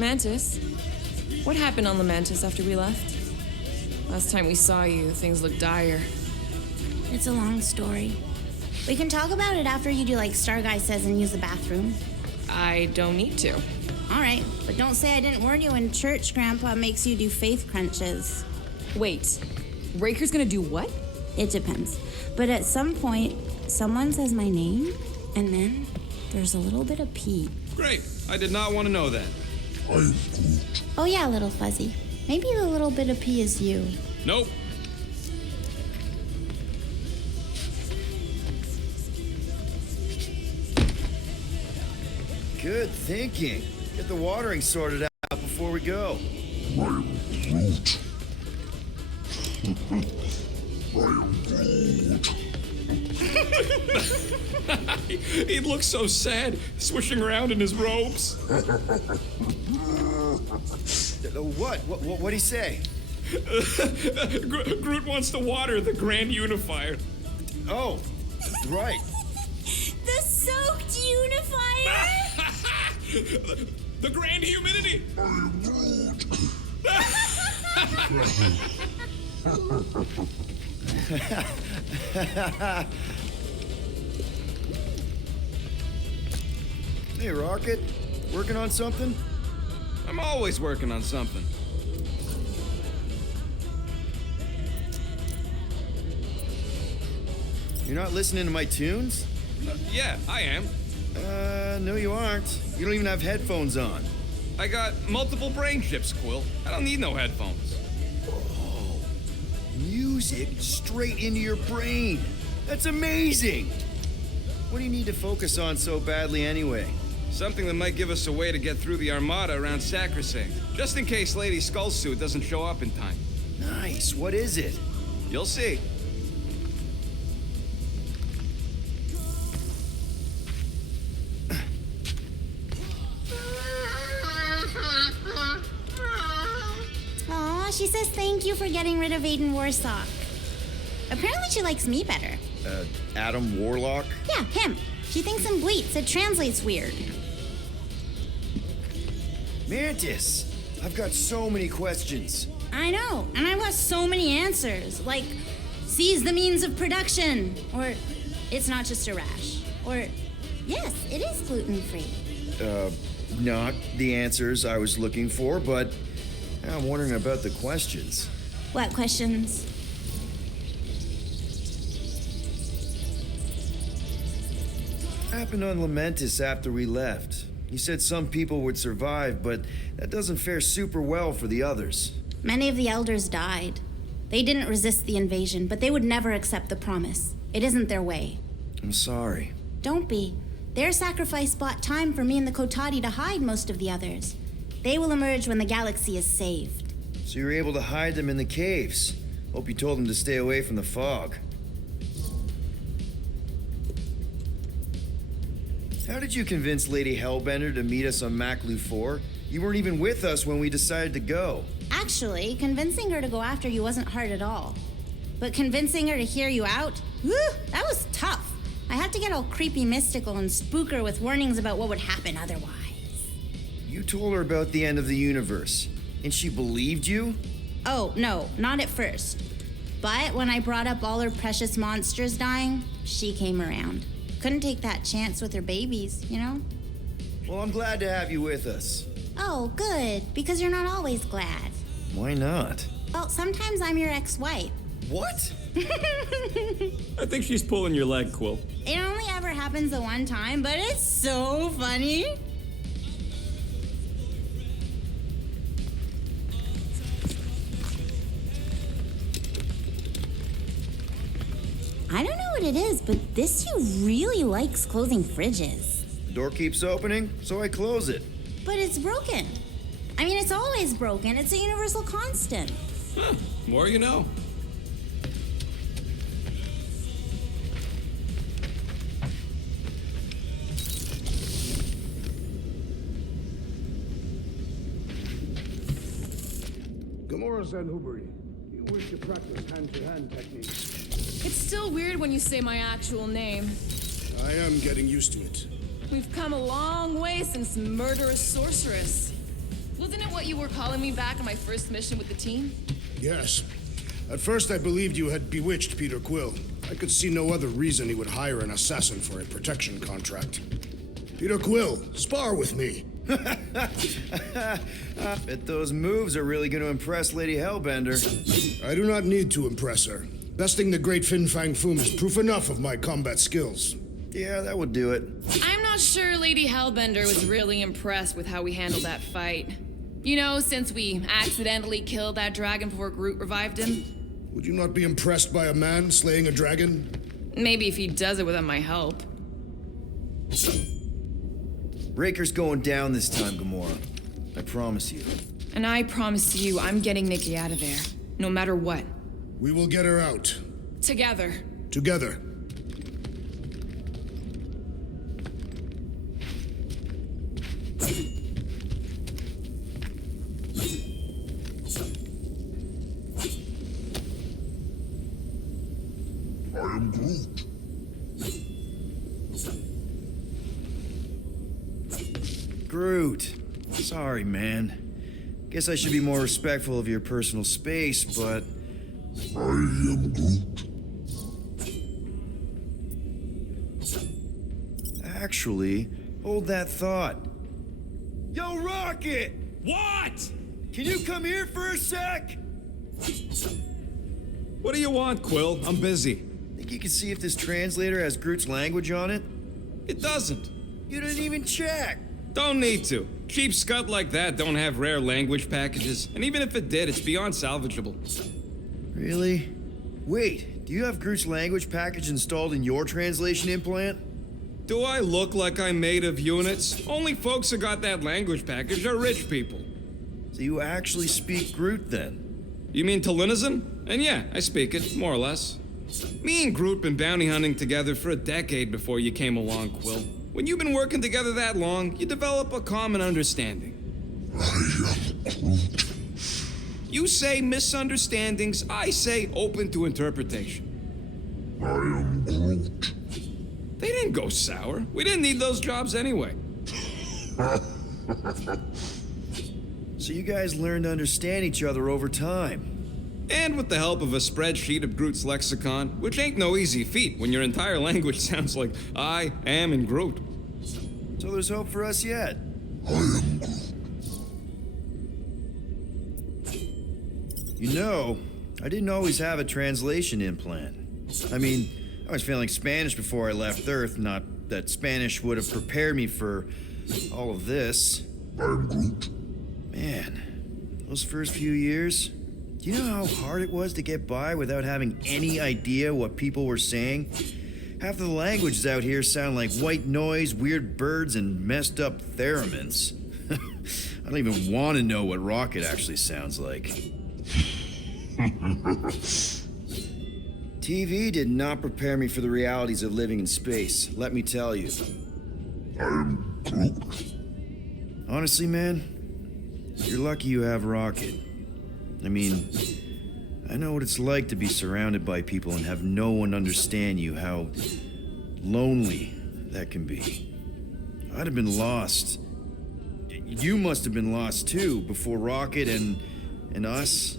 Mantis? What happened on Lamentis after we left? Last time we saw you, things looked dire. It's a long story. We can talk about it after you do like Star Guy says and use the bathroom. I don't need to. All right, but don't say I didn't warn you when church grandpa makes you do faith crunches. Wait, Raker's gonna do what? It depends. But at some point, someone says my name, and then there's a little bit of pee. Great. I did not want to know that. Oh yeah, little fuzzy. Maybe the little bit of pee is you. Nope. Good thinking. Get the watering sorted out before we go. I am Groot. I am Groot. He looks so sad, swishing around in his robes. What'd he say? Groot wants to water the Grand Unifier. Oh, right. The soaked unifier? The Grand Humidity. I am Groot. Hey, Rocket. Working on something? I'm always working on something. You're not listening to my tunes? Yeah, I am. No you aren't. You don't even have headphones on. I got multiple brain chips, Quill. I don't need no headphones. Oh, music straight into your brain. That's amazing. What do you need to focus on so badly anyway? Something that might give us a way to get through the Armada around Sacrosanct, just in case Lady Skullsuit doesn't show up in time. Nice. What is it? You'll see. Aw, she says thank you for getting rid of Aiden Warsock. Apparently she likes me better. Adam Warlock? Yeah, him. She thinks I'm bleats. It translates weird. Mantis, I've got so many questions. I know, and I want so many answers. Like, seize the means of production. Or, it's not just a rash. Or, yes, it is gluten-free. Not the answers I was looking for, but I'm wondering about the questions. What questions? What happened on Lamentis after we left? You said some people would survive, but that doesn't fare super well for the others. Many of the elders died. They didn't resist the invasion, but they would never accept the promise. It isn't their way. I'm sorry. Don't be. Their sacrifice bought time for me and the Kotati to hide most of the others. They will emerge when the galaxy is saved. So you were able to hide them in the caves. Hope you told them to stay away from the fog. How did you convince Lady Hellbender to meet us on Maklu 4? You weren't even with us when we decided to go. Actually, convincing her to go after you wasn't hard at all. But convincing her to hear you out? Whew, that was tough. I had to get all creepy mystical and spook her with warnings about what would happen otherwise. You told her about the end of the universe, and she believed you? Oh, no, not at first. But when I brought up all her precious monsters dying, she came around. Couldn't take that chance with her babies, you know? Well, I'm glad to have you with us. Oh, good, because you're not always glad. Why not? Well, sometimes I'm your ex-wife. What? I think she's pulling your leg, Quill. It only ever happens the one time, but it's so funny. I don't know what it is, but this you really likes closing fridges. The door keeps opening, so I close it. But it's broken. I mean, it's always broken. It's a universal constant. Huh, more you know. Gamora Zanhubri, you wish to practice hand-to-hand techniques. It's still weird when you say my actual name. I am getting used to it. We've come a long way since Murderous Sorceress. Wasn't it what you were calling me back on my first mission with the team? Yes. At first I believed you had bewitched Peter Quill. I could see no other reason he would hire an assassin for a protection contract. Peter Quill, spar with me. Bet those moves are really going to impress Lady Hellbender. I do not need to impress her. Besting the great Fin Fang Foom is proof enough of my combat skills. Yeah, that would do it. I'm not sure Lady Hellbender was really impressed with how we handled that fight. You know, since we accidentally killed that dragon before Groot revived him. Would you not be impressed by a man slaying a dragon? Maybe if he does it without my help. Raker's going down this time, Gamora. I promise you. And I promise you, I'm getting Nikki out of there. No matter what. We will get her out. Together. Together. I am Groot. Groot. Sorry, man. Guess I should be more respectful of your personal space, but... I am Groot. Actually, hold that thought. Yo, Rocket! What? Can you come here for a sec? What do you want, Quill? I'm busy. Think you can see if this translator has Groot's language on it? It doesn't. You didn't even check. Don't need to. Cheap scud like that don't have rare language packages, and even if it did, it's beyond salvageable. Really? Wait, do you have Groot's language package installed in your translation implant? Do I look like I'm made of units? Only folks who got that language package are rich people. So you actually speak Groot then? You mean Talinisan? And yeah, I speak it, more or less. Me and Groot been bounty hunting together for a decade before you came along, Quill. When you've been working together that long, you develop a common understanding. I am Groot. You say misunderstandings, I say open to interpretation. I am Groot. They didn't go sour. We didn't need those jobs anyway. So you guys learned to understand each other over time. And with the help of a spreadsheet of Groot's lexicon, which ain't no easy feat when your entire language sounds like I am in Groot. So there's hope for us yet. I am Groot. You know, I didn't always have a translation implant. I mean, I was failing Spanish before I left Earth, not that Spanish would have prepared me for all of this. I am Groot. Man, those first few years, do you know how hard it was to get by without having any idea what people were saying? Half of the languages out here sound like white noise, weird birds, and messed up theremins. I don't even want to know what Rocket actually sounds like. TV did not prepare me for the realities of living in space, let me tell you. I am Groot. Honestly, man, you're lucky you have Rocket. I mean, I know what it's like to be surrounded by people and have no one understand you, how lonely that can be. I'd have been lost. You must have been lost too, before Rocket and us.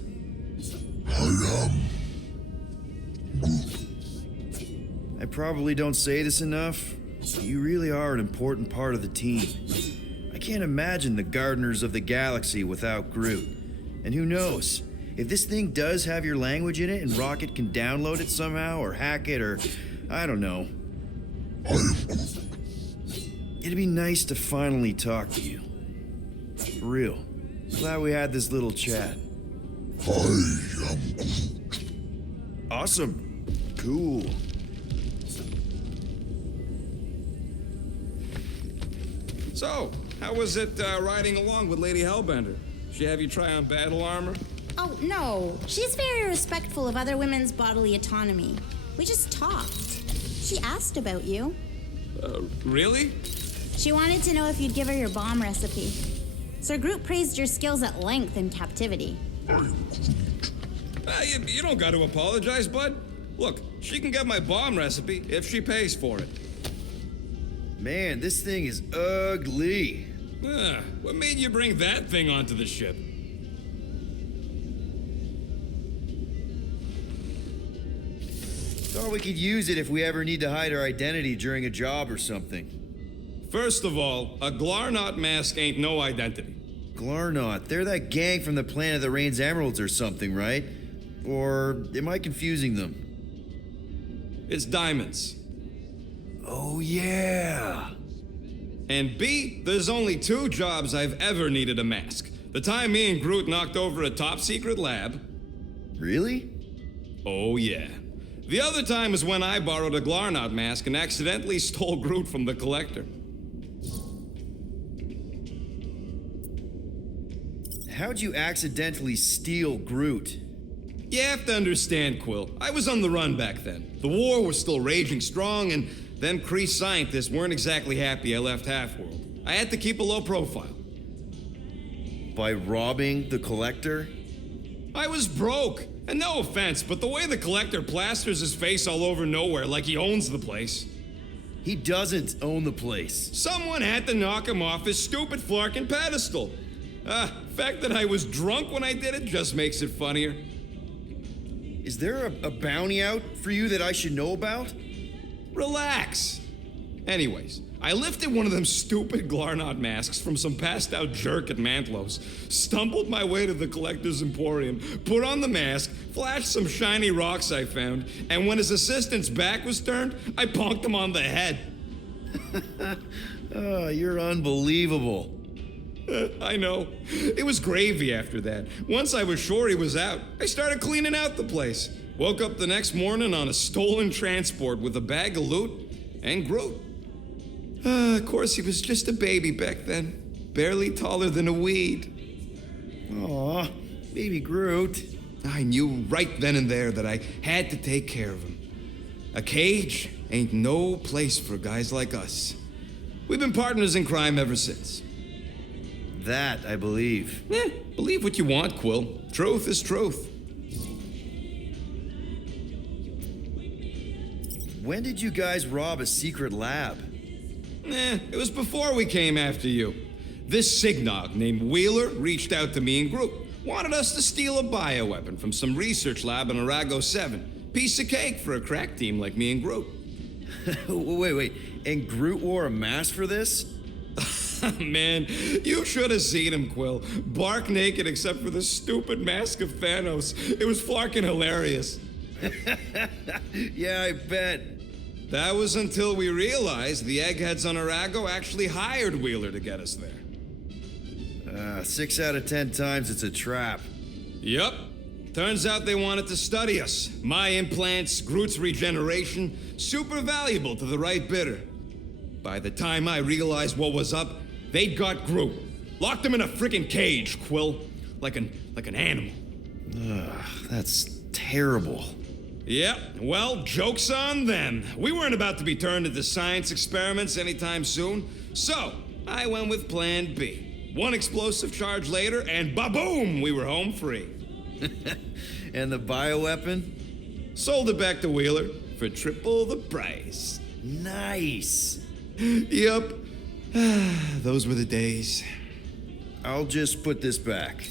I am Groot. I probably don't say this enough, but you really are an important part of the team. I can't imagine the Gardeners of the Galaxy without Groot. And who knows? If this thing does have your language in it and Rocket can download it somehow or hack it or I don't know. I am Groot. It'd be nice to finally talk to you. For real. Glad we had this little chat. I am Groot. Awesome. Cool. So, how was it riding along with Lady Hellbender? She have you try on battle armor? Oh, no. She's very respectful of other women's bodily autonomy. We just talked. She asked about you. Really? She wanted to know if you'd give her your bomb recipe. Sir Groot praised your skills at length in captivity. I am Groot. You don't got to apologize, bud. Look, she can get my bomb recipe if she pays for it. Man, this thing is ugly. What made you bring that thing onto the ship? Thought we could use it if we ever need to hide our identity during a job or something. First of all, a Glarnot mask ain't no identity. Glarnot, they're that gang from the planet that rains emeralds or something, right? Or am I confusing them? It's diamonds. Oh, yeah. And B, there's only 2 jobs I've ever needed a mask. The time me and Groot knocked over a top secret lab. Really? Oh, yeah. The other time was when I borrowed a Glarnot mask and accidentally stole Groot from the Collector. How'd you accidentally steal Groot? You have to understand, Quill. I was on the run back then. The war was still raging strong, and them Kree scientists weren't exactly happy I left Half-World. I had to keep a low profile. By robbing the Collector? I was broke. And no offense, but the way the Collector plasters his face all over nowhere like he owns the place. He doesn't own the place. Someone had to knock him off his stupid flarkin' pedestal. The fact that I was drunk when I did it just makes it funnier. Is there a bounty out for you that I should know about? Relax. Anyways, I lifted one of them stupid Glarnot masks from some passed out jerk at Mantlo's, stumbled my way to the Collector's Emporium, put on the mask, flashed some shiny rocks I found, and when his assistant's back was turned, I punked him on the head. Oh, you're unbelievable. I know. It was gravy after that. Once I was sure he was out, I started cleaning out the place. Woke up the next morning on a stolen transport with a bag of loot and Groot. Of course, he was just a baby back then. Barely taller than a weed. Aw, baby Groot. I knew right then and there that I had to take care of him. A cage ain't no place for guys like us. We've been partners in crime ever since. That I believe. Believe what you want, Quill. Truth is truth. When did you guys rob a secret lab? It was before we came after you. This Signog named Wheeler reached out to me and Groot. Wanted us to steal a bioweapon from some research lab in Arago 7. Piece of cake for a crack team like me and Groot. Wait. And Groot wore a mask for this? Man, you should have seen him, Quill. Bark naked except for the stupid mask of Thanos. It was flarkin' hilarious. Yeah, I bet. That was until we realized the eggheads on Arago actually hired Wheeler to get us there. 6 out of 10 times it's a trap. Yup. Turns out they wanted to study us. My implants, Groot's regeneration, super valuable to the right bidder. By the time I realized what was up, they'd got Groot. Locked him in a freaking cage, Quill. Like an animal. That's terrible. Yep, well, joke's on them. We weren't about to be turned into science experiments anytime soon, so I went with Plan B. One explosive charge later, and ba-boom, we were home free. And the bioweapon? Sold it back to Wheeler for triple the price. Nice. Yep, those were the days. I'll just put this back.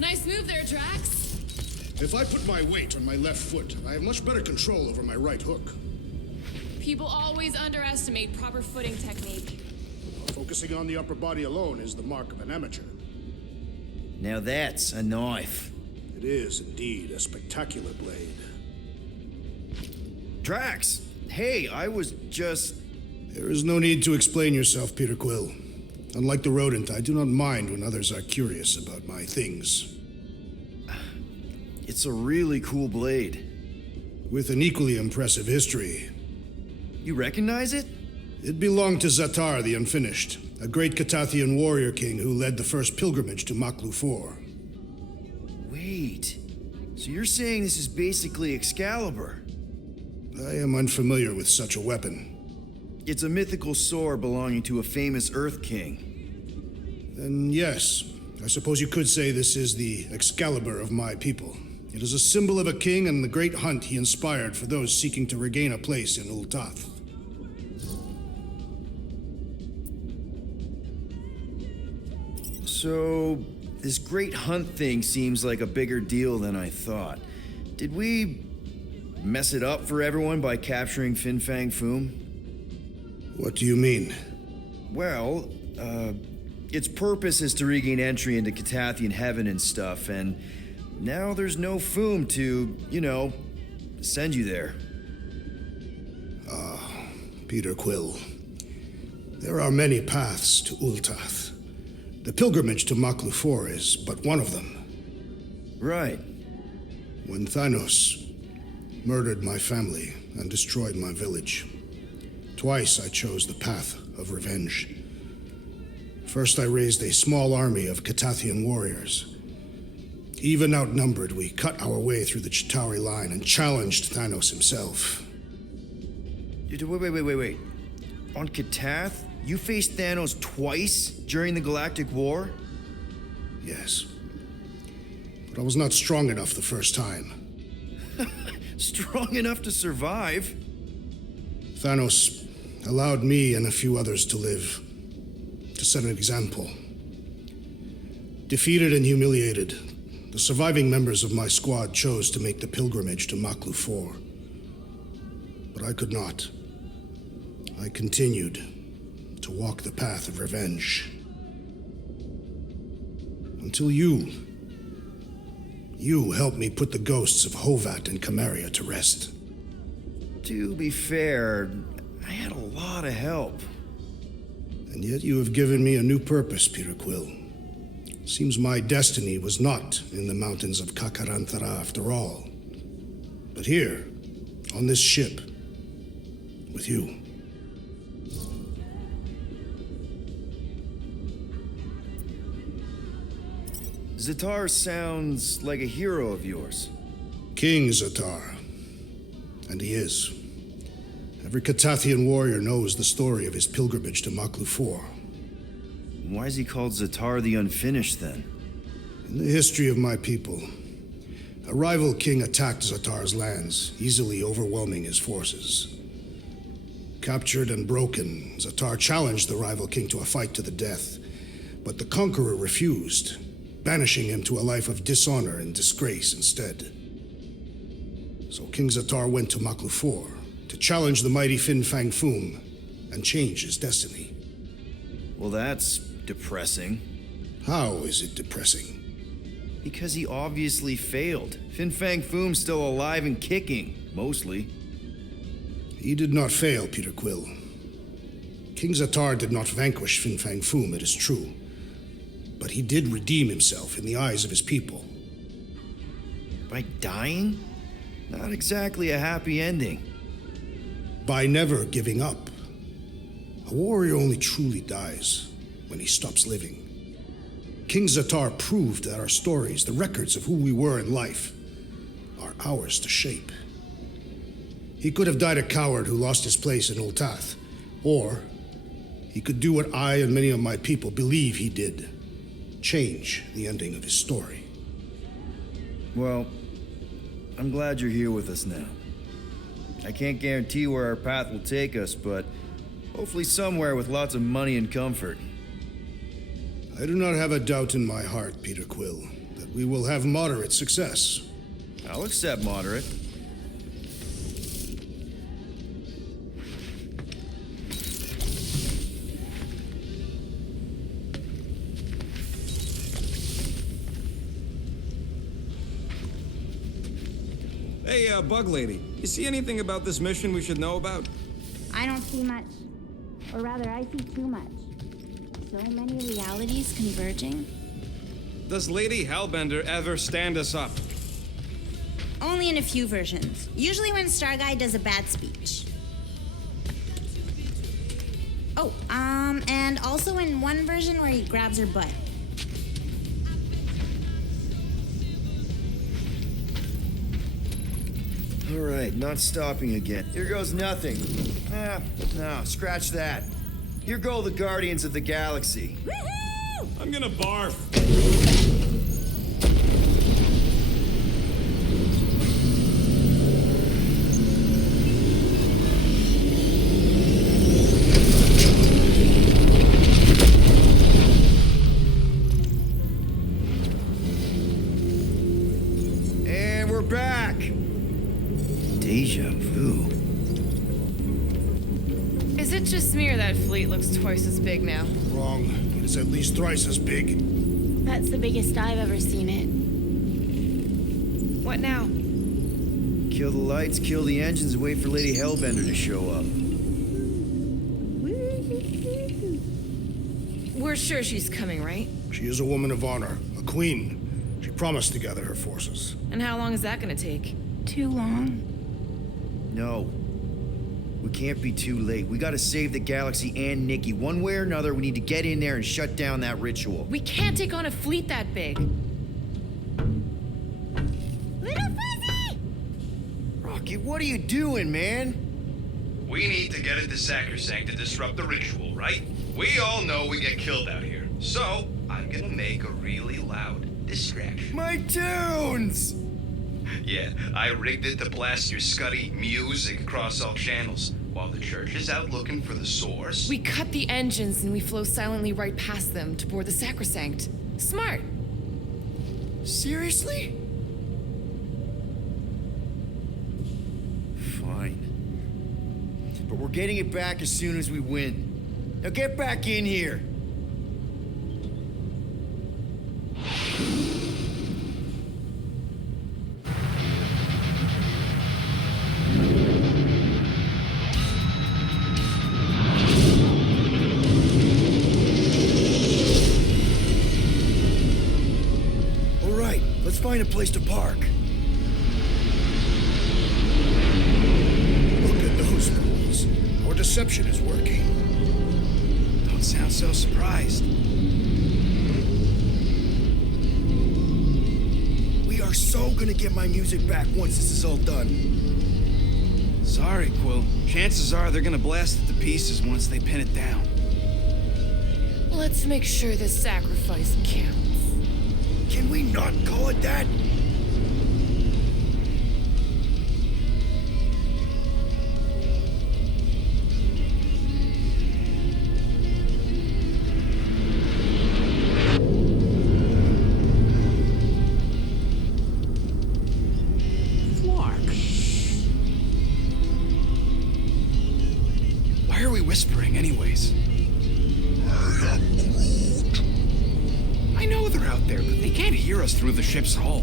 Nice move there, Drax. If I put my weight on my left foot, I have much better control over my right hook. People always underestimate proper footing technique. Focusing on the upper body alone is the mark of an amateur. Now that's a knife. It is indeed a spectacular blade. Drax! Hey, I was just... There is no need to explain yourself, Peter Quill. Unlike the rodent, I do not mind when others are curious about my things. It's a really cool blade. With an equally impressive history. You recognize it? It belonged to Zatar the Unfinished, a great Catathian warrior king who led the first pilgrimage to Maklu 4. Wait, so you're saying this is basically Excalibur? I am unfamiliar with such a weapon. It's a mythical sword belonging to a famous Earth King. Then yes, I suppose you could say this is the Excalibur of my people. It is a symbol of a king and the great hunt he inspired for those seeking to regain a place in Ultath. So, this great hunt thing seems like a bigger deal than I thought. Did we mess it up for everyone by capturing Fin Fang Foom? What do you mean? Well, its purpose is to regain entry into Catathian heaven and stuff, and now there's no Foom to, send you there. Peter Quill. There are many paths to Ultath. The pilgrimage to Maklu 4 is but one of them. Right. When Thanos murdered my family and destroyed my village, twice I chose the path of revenge. First, I raised a small army of Catathian warriors. Even outnumbered, we cut our way through the Chitauri line and challenged Thanos himself. Wait. On Katath, you faced Thanos twice during the Galactic War? Yes. But I was not strong enough the first time. Strong enough to survive? Thanos allowed me and a few others to live, to set an example. Defeated and humiliated, the surviving members of my squad chose to make the pilgrimage to Maklu 4. But I could not. I continued to walk the path of revenge. Until you helped me put the ghosts of Hovat and Camarria to rest. To be fair, I had a lot of help. And yet you have given me a new purpose, Peter Quill. Seems my destiny was not in the mountains of Kakarantara after all, but here, on this ship, with you. Zatar sounds like a hero of yours. King Zatar. And he is. Every Catathian warrior knows the story of his pilgrimage to Maklu 4. Why is he called Zatar the Unfinished then? In the history of my people, a rival king attacked Zatar's lands, easily overwhelming his forces. Captured and broken, Zatar challenged the rival king to a fight to the death, but the conqueror refused, banishing him to a life of dishonor and disgrace instead. So King Zatar went to Maklu 4 to challenge the mighty Fin Fang Foom and change his destiny. Well, that's depressing. How is it depressing? Because he obviously failed. Fin Fang Foom's still alive and kicking, mostly. He did not fail, Peter Quill. King Zatar did not vanquish Fin Fang Foom, it is true. But he did redeem himself in the eyes of his people. By dying? Not exactly a happy ending. By never giving up. A warrior only truly dies when he stops living. King Zatar proved that our stories, the records of who we were in life, are ours to shape. He could have died a coward who lost his place in Ultath, or he could do what I and many of my people believe he did. Change the ending of his story. Well, I'm glad you're here with us now. I can't guarantee where our path will take us, but hopefully somewhere with lots of money and comfort. I do not have a doubt in my heart, Peter Quill, that we will have moderate success. I'll accept moderate. Hey, Bug Lady, you see anything about this mission we should know about? I don't see much. Or rather, I see too much. So many realities converging. Does Lady Hellbender ever stand us up? Only in a few versions. Usually when Star Guy does a bad speech. Oh, and also in one version where he grabs her butt. All right, not stopping again. Here goes nothing. No, scratch that. Here go the Guardians of the Galaxy. Woohoo! I'm gonna barf. And we're back. Deja vu. Is it just me or that fleet looks twice as big now? Wrong. It is at least thrice as big. That's the biggest I've ever seen it. What now? Kill the lights, kill the engines, and wait for Lady Hellbender to show up. We're sure she's coming, right? She is a woman of honor, a queen. She promised to gather her forces. And how long is that gonna take? Too long. No. We can't be too late. We gotta save the galaxy and Nikki. One way or another, we need to get in there and shut down that ritual. We can't take on a fleet that big. Little Fuzzy! Rocky, what are you doing, man? We need to get into Sacrosanct to disrupt the ritual, right? We all know we get killed out here. So, I'm gonna make a really loud distraction. My tunes! Yeah, I rigged it to blast your scuddy music across all channels, while the church is out looking for the source. We cut the engines and we flow silently right past them to board the Sacrosanct. Smart. Seriously? Fine. But we're getting it back as soon as we win. Now get back in here. All right, let's find a place to park. Look at those fools. Our deception is working. Don't sound so surprised. We are so gonna get my music back once this is all done. Sorry, Quill. Chances are they're gonna blast it to pieces once they pin it down. Let's make sure this sacrifice counts. Can we not call it that? Why are we whispering, anyways? I am Groot. I know they're out there, but they can't hear us through the ship's hull.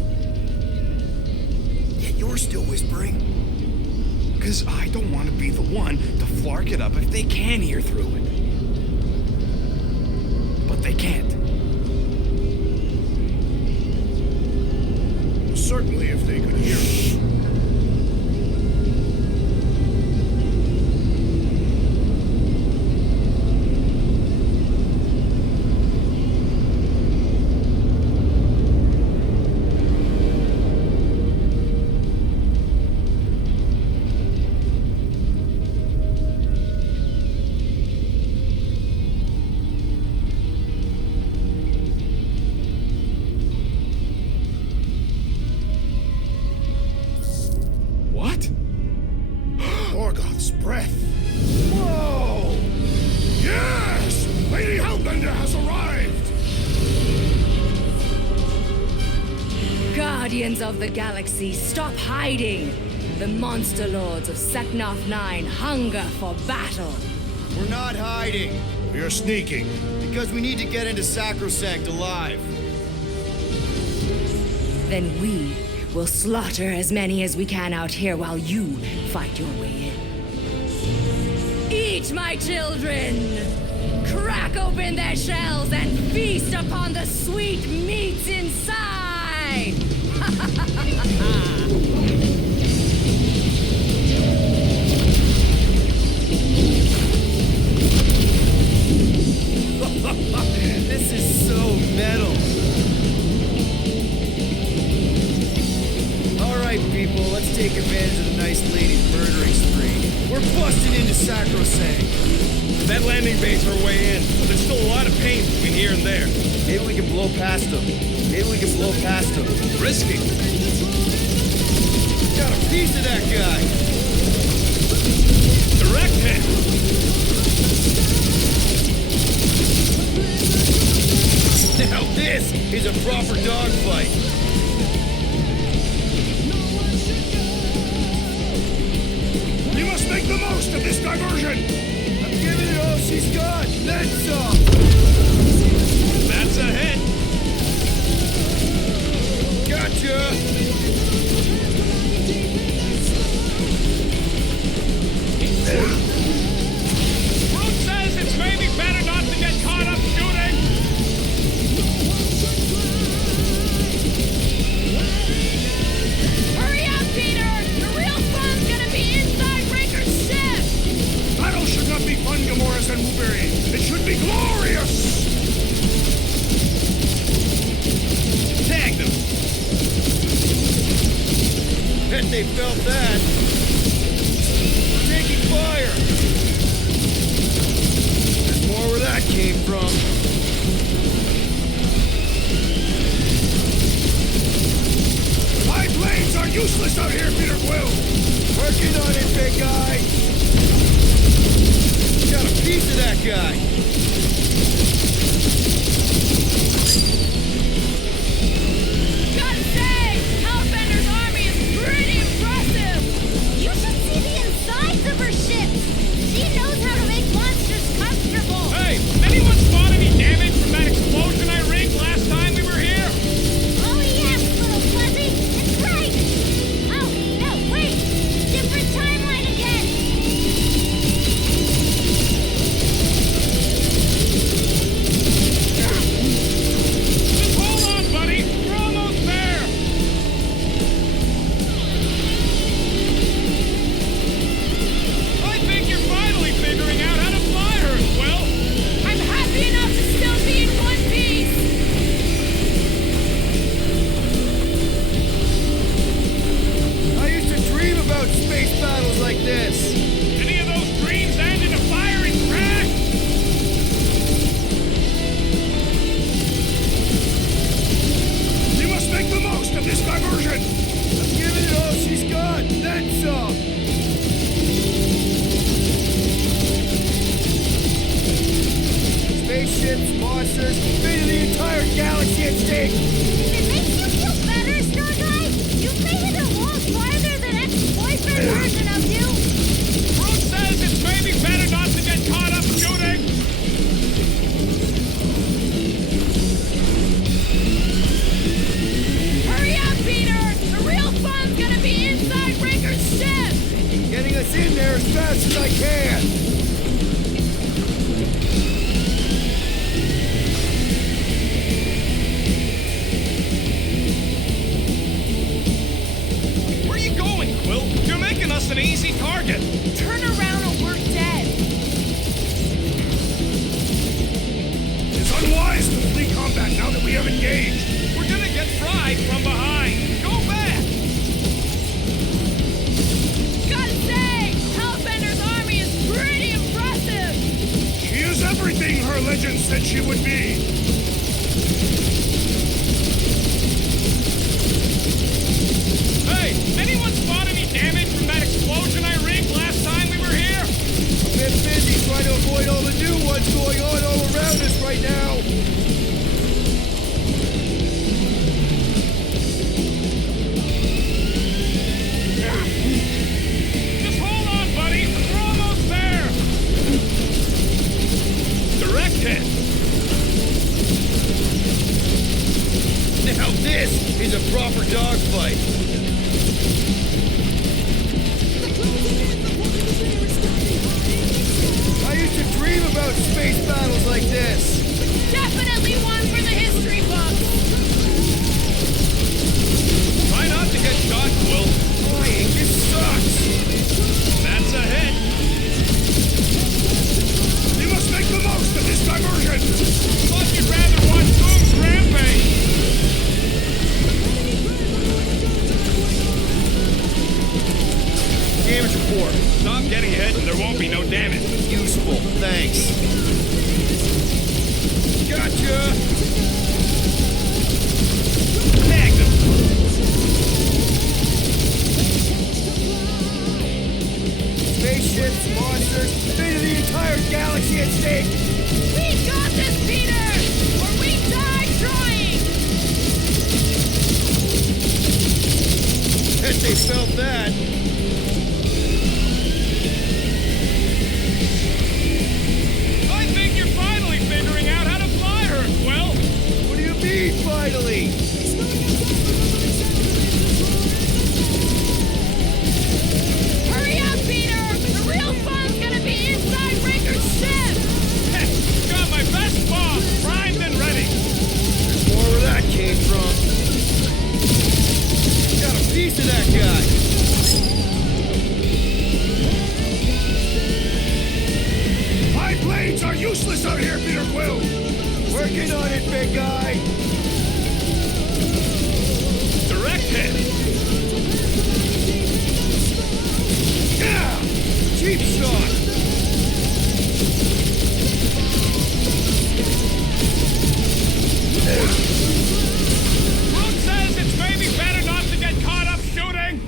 Yet you're still whispering. Because I don't want to be the one to flark it up if they can hear through it. But they can't. Certainly if they could hear us. Guardians of the Galaxy, stop hiding! The monster lords of Seknarf 9 hunger for battle. We're not hiding, We are sneaking. because we need to get into Sacrosanct alive. Then we will slaughter as many as we can out here while you fight your way in. Eat, my children! Crack open their shells and feast upon the sweet meats inside! This is so metal. Alright, people, let's take advantage of the nice lady's murdering spree. We're busting into Sacrosanct. That landing base our way in, but there's still a lot of pain between here and there. Maybe we can blow past them. Risky. Got a piece of that guy. Direct hit. Now this is a proper dogfight. We must make the most of this diversion! I'm giving it all she's got. Then some. That's a hit. Gotcha. Brute says it's maybe better not to get caught up shooting. Hurry up, Peter! The real fun's gonna be inside Raker's ship! Battle should not be fun, Gamoras and Woobury. It should be glorious! Tag them. Bet they felt that. We're taking fire. There's more where that came from. My blades are useless out here, Peter Quill! Working on it, big guy. Got a piece of that guy. Gotta say, Hellbender's army is pretty impressive! You should see the insides of her ships. She knows how to make monsters comfortable. Hey, anyone spot any damage from that explosion I rigged last time we were here? Oh yes, little fuzzy. It's right. Oh, no, wait. Different timeline again. Just hold on, buddy. We're almost there. I think you're finally figuring out how to fly her, Quill. I'm happy enough to still be in one piece! I used to dream about space battles like this. Any of those dreams end in a fiery crash? We must make the most of this diversion! I'm giving it all she's got. Then some. Spaceships, monsters, fate of the entire galaxy at stake. If it makes you feel better, Star Guy, you've made it a lot farther than ex-boyfriend version of you. Brute says it's maybe better not to get caught up shooting. Hurry up, Peter! The real fun's gonna be inside Raker's ship! Getting us in there as fast as I can. Where are you going, Quill? You're making us an easy target. Turn around or we're dead! It's unwise to flee combat now that we have engaged. We're gonna get fried from behind. Go back. Gotta say, Hellbender's army is pretty impressive! She is everything her legend said she would be. Hey, anyone spot any damage from that explosion I rigged last time we were here? A bit busy trying to avoid all the new ones going on all around us right now. This is a proper dogfight. I used to dream about space battles like this. Definitely one for the history books. Try not to get shot, Quill. Flying, this sucks. That's a hit. You must make the most of this diversion! Thought you'd rather watch Doom's rampage. Damage report. Stop getting hit and there won't be no damage. Useful, thanks. Gotcha! Magnum. Spaceships, monsters, fate of the entire galaxy at stake! We got this, Peter! Or we die trying! Bet they felt that. I think you're finally figuring out how to fly her, Quill. What do you mean, finally? Hurry up, Peter! The real fun's gonna be inside Ranker's ship! Got my best bomb primed and ready. There's more where that came from. Got a piece of that guy. My blades are useless out here, Peter Quill! Working on it, big guy. Direct hit. Yeah! Cheap shot. Groot says it's maybe better not to get caught up shooting.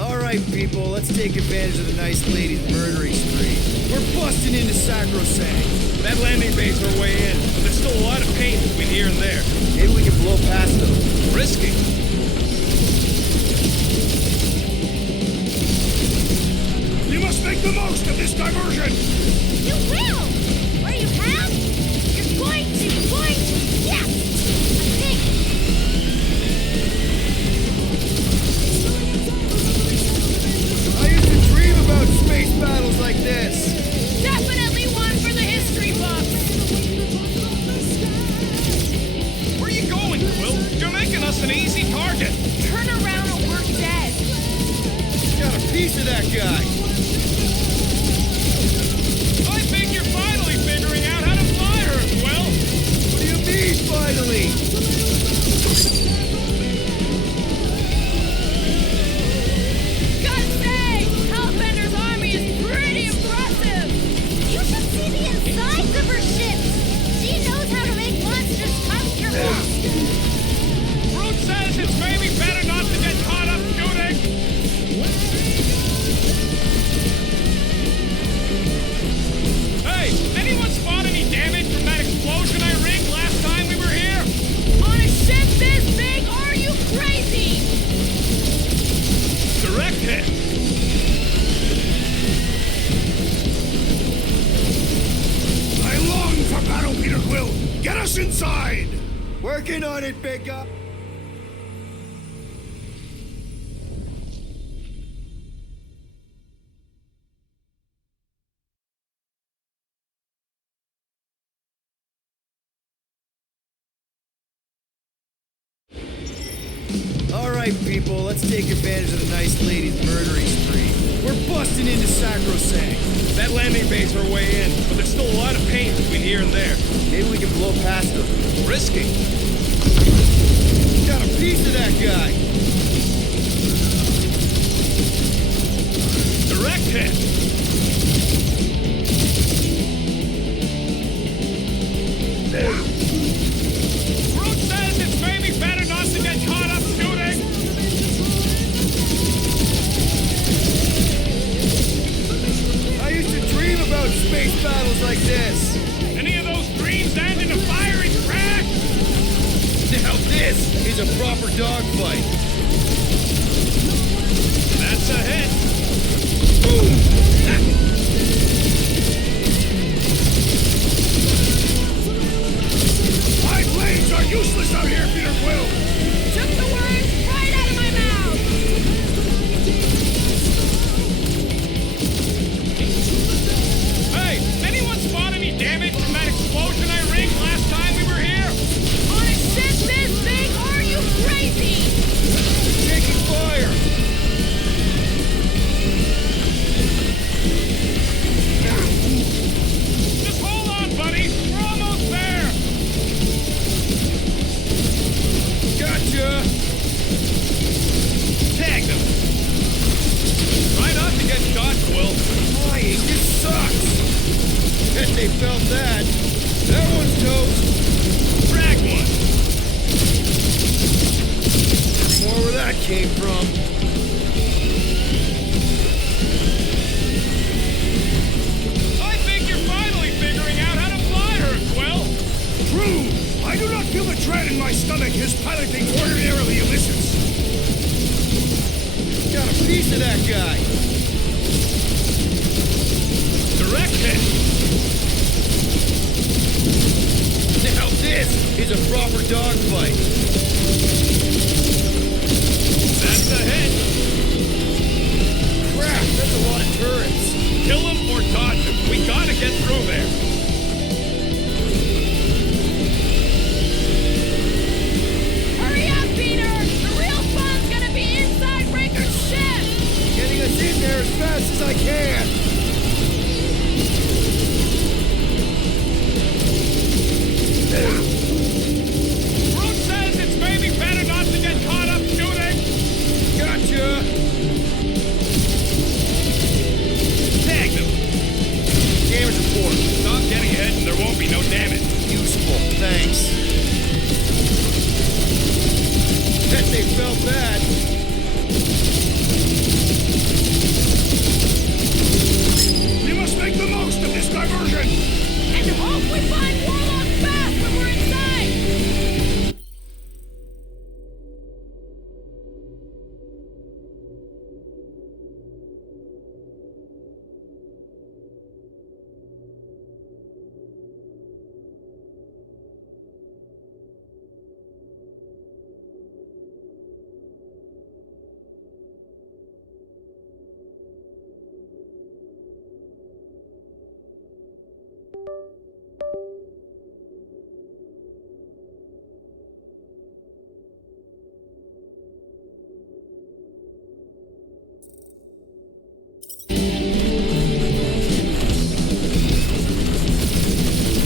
All right, people, let's take advantage of the nice lady's murdering spree. We're busting into Sacrosanct. That landing base our way in, but there's still a lot of paint between here and there. Maybe we can blow past them. Risky. You must make the most of this diversion! You will! Or you have? You're going to! Yes! I think! I used to dream about space battles like this. Definitely one for the history books! Where are you going, Quill? You're making us an easy target. Turn around or we're dead! Got a piece of that guy. I think you're finally figuring out how to fly her, Quill. What do you mean, finally? Gotta say, Hellbender's army is pretty impressive! You should see the insides of her ships! She knows how to make monsters comfortable! Groot says it's maybe better not to get caught up shooting. Hey, anyone spot any damage from that explosion I rigged last time we were here? On a ship this big, are you crazy? Direct hit. I long for battle, Peter Quill! Get us inside! Working on it, big guy. All right, people, let's take advantage of the nice lady's murdering spree. We're busting into Sacrosanct. That landing base our way in, but there's still a lot of paint between here and there. Maybe we can blow past them. Risky. Got a piece of that guy. Direct hit. Groot says it's maybe better not to get caught up shooting. I used to dream about space battles like this. Any of those dreams end? this is a proper dogfight. That's a hit. My blades are useless out here, Peter Quill! Took the words right out of my mouth! Hey, anyone spot any damage from that explosion I rigged last time we were here? On a ship this big, are you crazy? Taking fire. Just hold on, buddy. We're almost there. Gotcha. Tag them. Try not to get shot, Quill. Flying, this sucks. Bet they felt that. That one's toast. Drag one. More where that came from. I think you're finally figuring out how to fly her, Quill. True! I do not feel the dread in my stomach his piloting ordinarily elicits. Got a piece of that guy. Direct hit. Now this is a proper dogfight. That's a hit. Crap, that's a lot of turrets. Kill him or dodge him. We gotta get through there. Hurry up, Peter! The real fun's gonna be inside Breaker's ship! Getting us in there as fast as I can. Groot says it's maybe better not to get caught up shooting. Gotcha. Tag them. Damage report. Stop getting ahead and there won't be no damage. Useful. Thanks. Bet they felt that. We must make the most of this diversion! And hope we find Warlock fast when we're inside!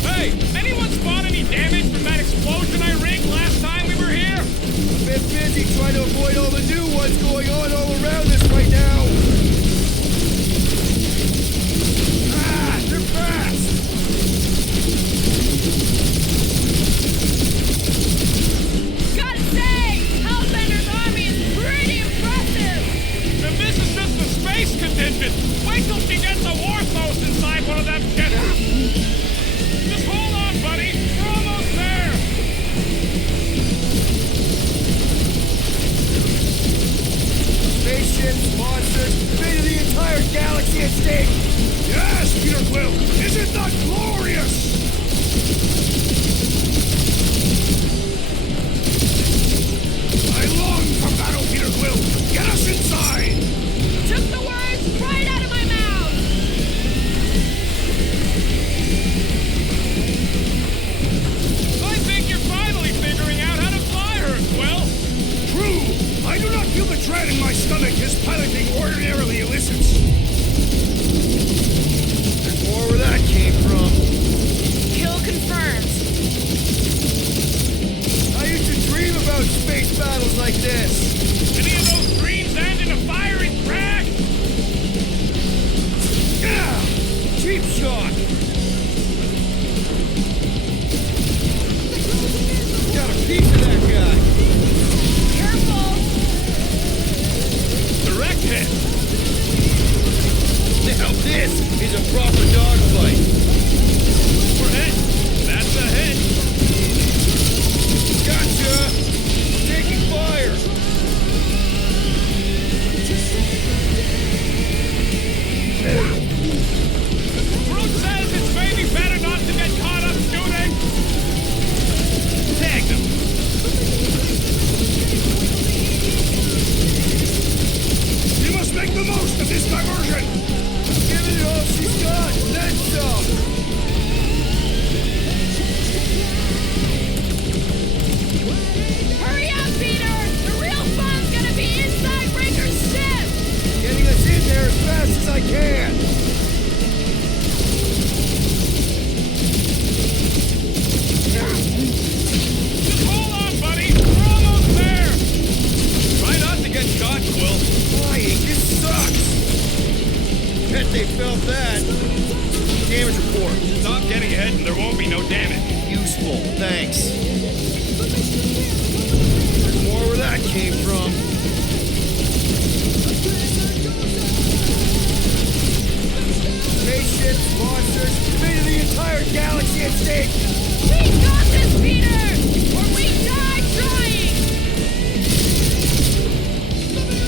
Hey, anyone spot any damage from that explosion I rigged last time we were here? Been busy trying to avoid all the new ones going on all around us right now. Ah, they're fast. Gotta say, Hellbender's army is pretty impressive! And this is just the space contingent. Wait till she gets a Warthos inside one of them ships. Just hold on, buddy. We're almost there. Spaceships, monsters, been to the entire galaxy at stake. Yes, Peter Quill! Isn't that glorious? I long for battle, Peter Quill! Get us inside! Took the words right out of my mouth! I think you're finally figuring out how to fly her, Quill. True! I do not feel the dread in my stomach his piloting ordinarily elicits. There's more where that came from. Kill confirmed. I used to dream about space battles like this. Any of those dreams end in a fiery crack? Yeah! Cheap shot. Got a piece of that guy. Careful! Direct hit. Now this is a proper dogfight. We're hit. That's a hit. Gotcha. stop getting ahead and there won't be no damage. Useful, thanks. There's more where that came from. Spaceships, monsters, made of the entire galaxy at stake. We got this, Peter! Or we die trying!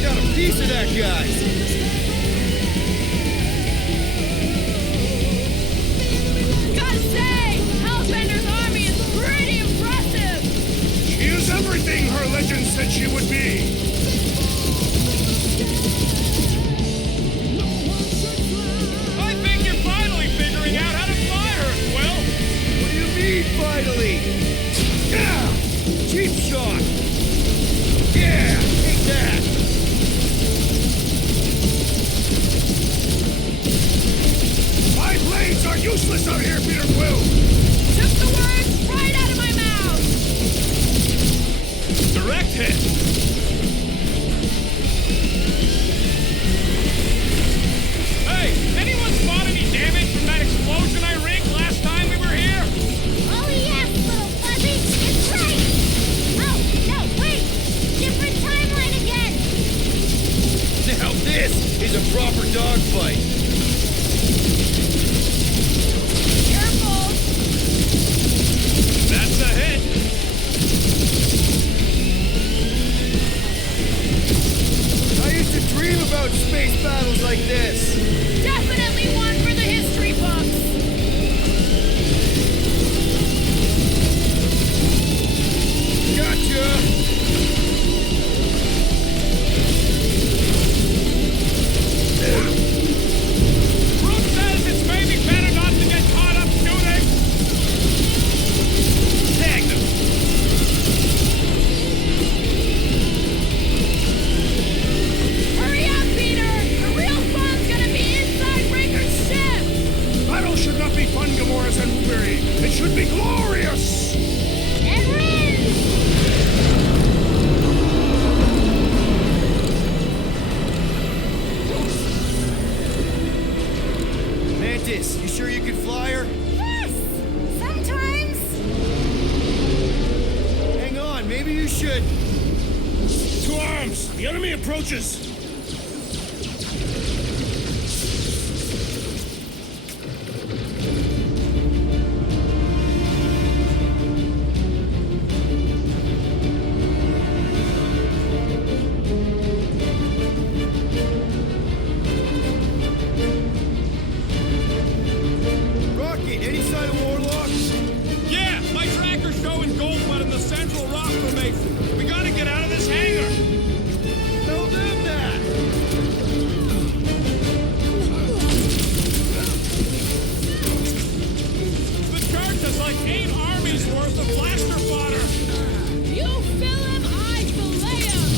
Got a piece of that guy. Gotta say, Hellbender's army is pretty impressive! She is everything her legend said she would be. I think you're finally figuring out how to fly her, Quill. What do you mean, finally? Yeah! Cheap shot! Yeah! Take that! My blades are useless out here, Peter Quill. Took the words right out of my mouth! Direct hit. Hey, anyone spot any damage from that explosion I rigged last time we were here? Oh, yes, little fuzzy. It's right. Oh, no, wait. Different timeline again. Now this is a proper dogfight. Careful! That's a hit. I used to dream about space battles like this. Definitely one for the history books! Gotcha! Brooke says it's maybe better not to get caught up shooting. Tag them. Hurry up, Peter! The real fun's gonna be inside Raker's ship! Battle should not be fun, Gamora Zenberry. It should be glorious. And win. Mantis, you sure you can fly her? Yes. Sometimes. Hang on, maybe you should. To arms! The enemy approaches. Rocket, any sign of Warlock? Yeah, my tracker's showing Goldblood in the central rock formation. We gotta get out of this hangar. Tell them that! The church has like 8 armies worth of blaster fodder. You fill him, I fillet him!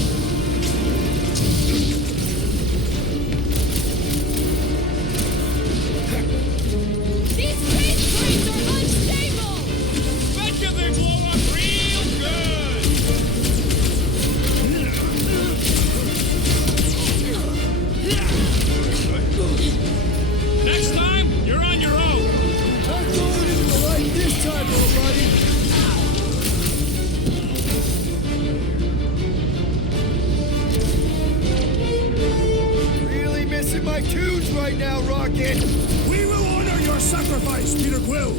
These cage plates are unstable! Betcha they blow up real good. Next time, you're on your own. Not going into the light this time, little buddy! Really missing my tunes right now, Rocket! We will honor your sacrifice, Peter Quill.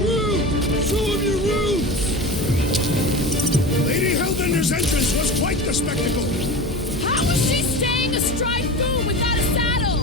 Root! Show him your roots! Lady Hellbender's entrance was quite the spectacle. How is she staying astride Boom without a saddle?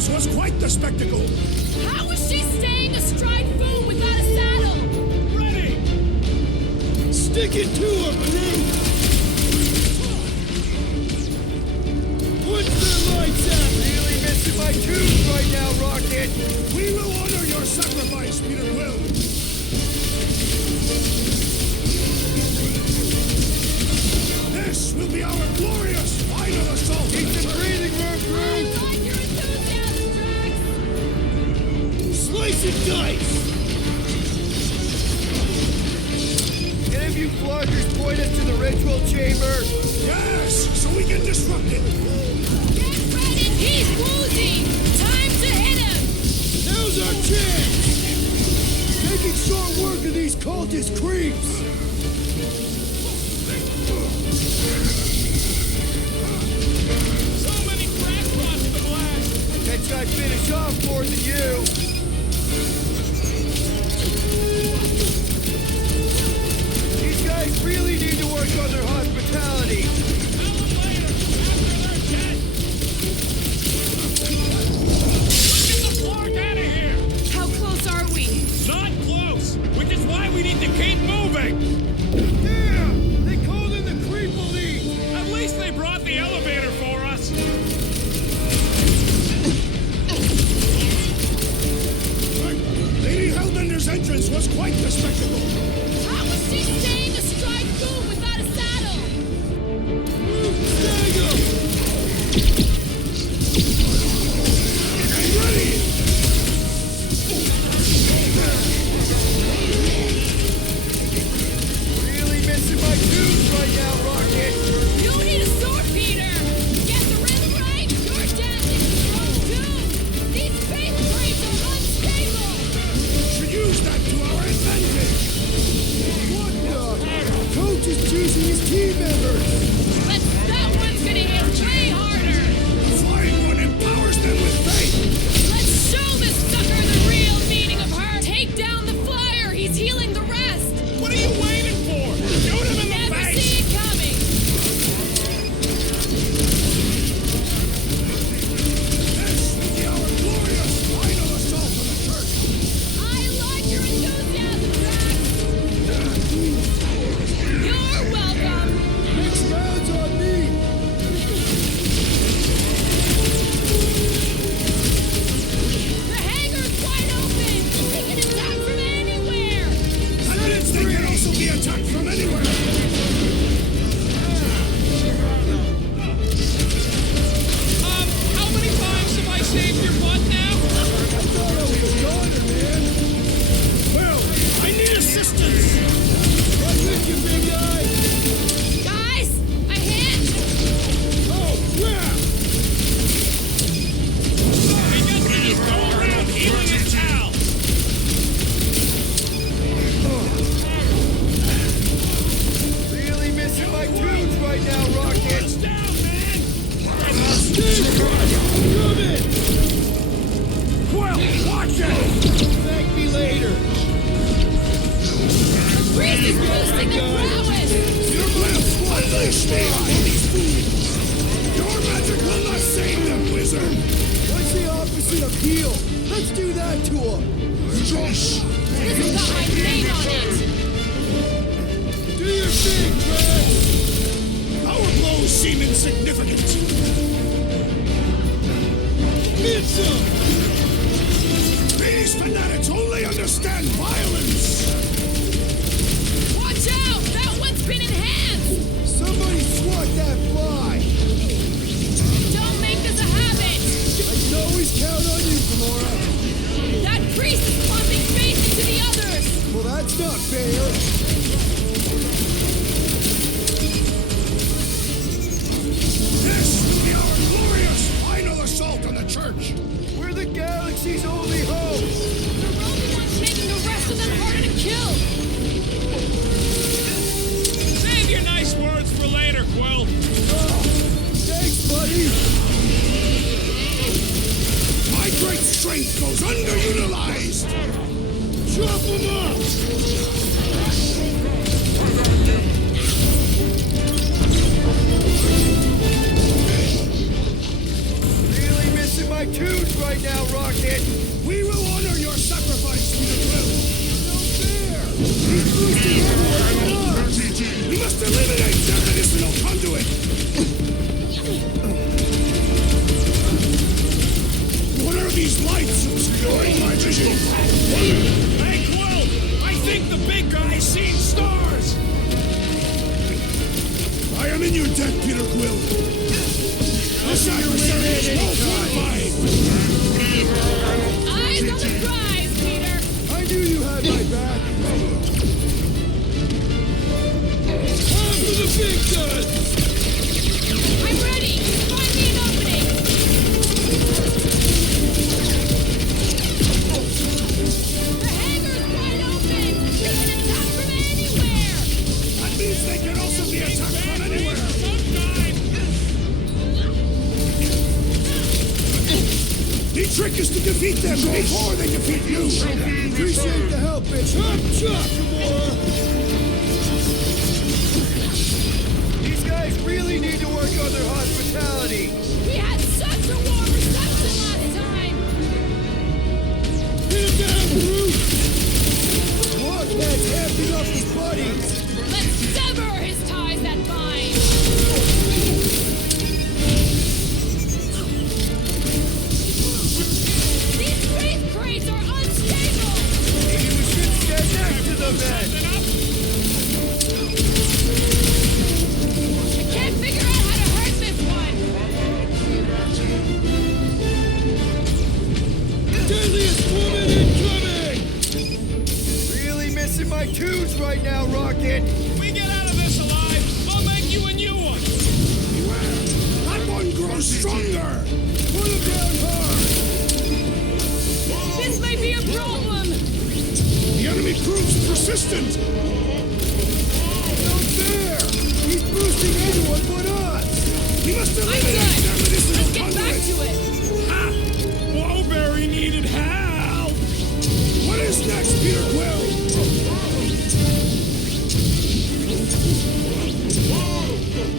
entrance was quite the spectacle. How was she staying astride Fu without a saddle? Ready! Stick it to her, Groot! What's the lights at? Really missing my tubes right now, Rocket! We will honor your sacrifice, Peter Quill. This will be our glorious final assault. Keep the breathing room, I Groot! like your enthusiasm, Drax! Slice and dice! Any of you floggers point us to the ritual chamber? Yes, so we can disrupt it. Get ready! He's woozy! Time to hit him! Now's our chance. Making short work of these cultist creeps. So many crackpots to blast! That guy finish off more than you! These guys really need to work on their hospitality! Tell them later, after they're dead! Get the flark out of here! How close are we? Not close! Which is why we need to keep moving! Yeah, they called in the creep elite. At least they brought the elevator for us! Lady Hellbender's entrance was quite the spectacle. How was she staying astride Fu without a saddle? Stagger! Ready! Really missing my tubes right now, Rocket! You need a sword, Peter! Get the rhythm right! Your dancing is wrong too! These space creeps are unstable! Should use that to our advantage. What the? Coach is choosing his team members. But that one's gonna hit way harder! The flying one empowers them with faith. Let's show this sucker the real meaning of her! Take down the flyer! He's healing the rest! What are you waiting for? Shoot him in the Never face! see it coming! This will be our glorious final assault on the church. I like your enthusiasm, Drax! You're welcome! Next round's on me. The hangar's wide open! They can attack from anywhere! That means they can also be attacked from anywhere. How many times have I saved your butt now? I thought I was a goner, man. Well, I need assistance. Right with you, big guy. Guys, a hit! Oh, yeah. Because we just go around healing his pals! Really missing my tubes right now, Rocket! It's down, man! Coming. Quill, watch it! Thank me later. The priest is boosting their prowess! Your blast will unleash me on these fools. Your magic will not save them, wizard. What's the opposite of heal? Let's do that to him. Josh. This has got my name on it! Do your thing, Drax! Our blows seem insignificant. Need some! These fanatics only understand violence! Watch out! That one's been enhanced! Somebody swat that fly! Don't make this a habit! I can always count on you, Gamora! That priest is pumping faith into the others! Well, that's not fair! This will be our glorious final assault on the church! We're the galaxy's only hope! The Roman one's making the rest of them harder to kill! Save your nice words for later, Quill! Thanks, buddy! My great strength goes underutilized! Chop him up! Really missing my tubes right right now, Rocket! We will honor your sacrifice, Peter Quill. No fair! He's boosting everyone! We must eliminate their medicinal conduit! What are these lights obscuring my vision? Hey, Quill! I think the big guy's seen stars! I am in your debt, Peter Quill. This adversary is well fortified. Eyes on the prize, Peter! I knew you had my back. On to the big guns! I'm ready! Find me an opening! The hangar's wide open! They can attack from anywhere! That means they can also be attacked from anywhere. The trick is to defeat them before they defeat you. Appreciate the help, bitch. Chop, chop, more. These guys really need to work on their hospitality! We had such a warm reception last time! Hit him down, Groot. Walkman's happy off his buddies! Let's sever his ties that bind! These wraith crates are unstable! Maybe we should stand next to them then! I can't figure out how to hurt this one! Deadliest woman incoming! Really missing my tunes right now, Rocket! We get out of this alive, I'll make you a new one! Beware. That one grows stronger. Pull him down hard. This may be a problem! The enemy proves persistent. No fair! He's boosting everyone but us! We must I'm eliminate good! their medicinal Let's get back conduit. to it! Ha! Wowberry needed help! What is next, Peter Quill?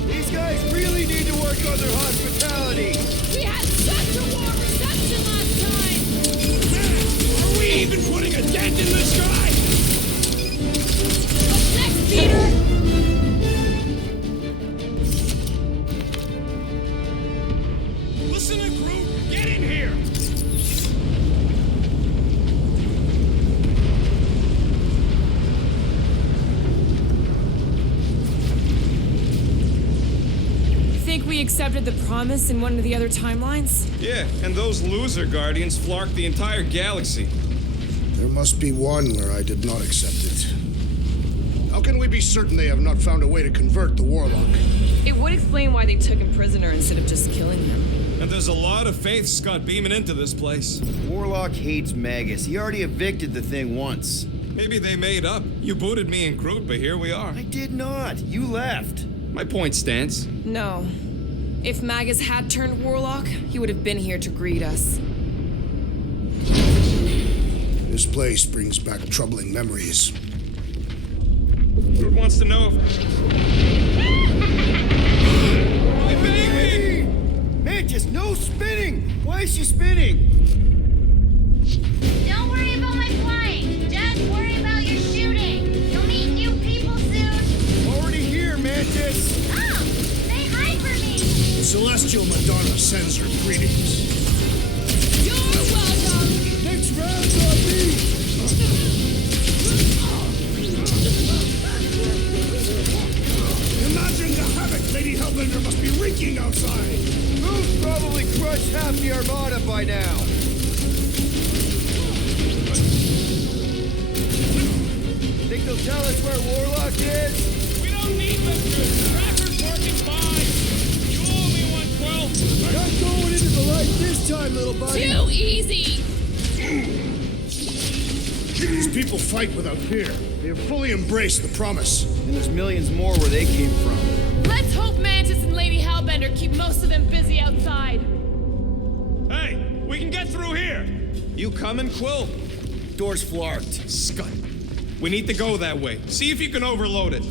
These guys really need to work on their hospitality! We had such a warm reception last time! Are we even putting a dent in the sky? What's next, Peter? Listen to Groot, get in here! Think we accepted the promise in one of the other timelines? Yeah, and those loser guardians flarked the entire galaxy. There must be one where I did not accept it. How can we be certain they have not found a way to convert the Warlock? It would explain why they took him prisoner instead of just killing him. And there's a lot of faith Scott beaming into this place. Warlock hates Magus. He already evicted the thing once. Maybe they made up. You booted me and Groot, but here we are. I did not. You left. My point stands. No. If Magus had turned Warlock, he would have been here to greet us. This place brings back troubling memories. Groot wants to know if... My baby! Mantis, no spinning! Why is she spinning? Don't worry about my flying. Just worry about your shooting. You'll meet new people soon. Already here, Mantis! Oh, say hi for me. The Celestial Madonna sends her greetings. You're welcome! Next round's on me! Imagine the havoc Lady Hellbender must be wreaking outside. Groot's probably crushed half the Armada by now. Think they'll tell us where Warlock is? We don't need them to. Tracker's working fine. You owe me one, Quill. Not going into the light this time, little buddy. Too easy! These people fight without fear. They have fully embraced the promise. And there's millions more where they came from. Let's hope Mantis and Lady Hellbender keep most of them busy outside. Hey, we can get through here. You coming, Quill? Door's flarked. Scott. We need to go that way. See if you can overload it.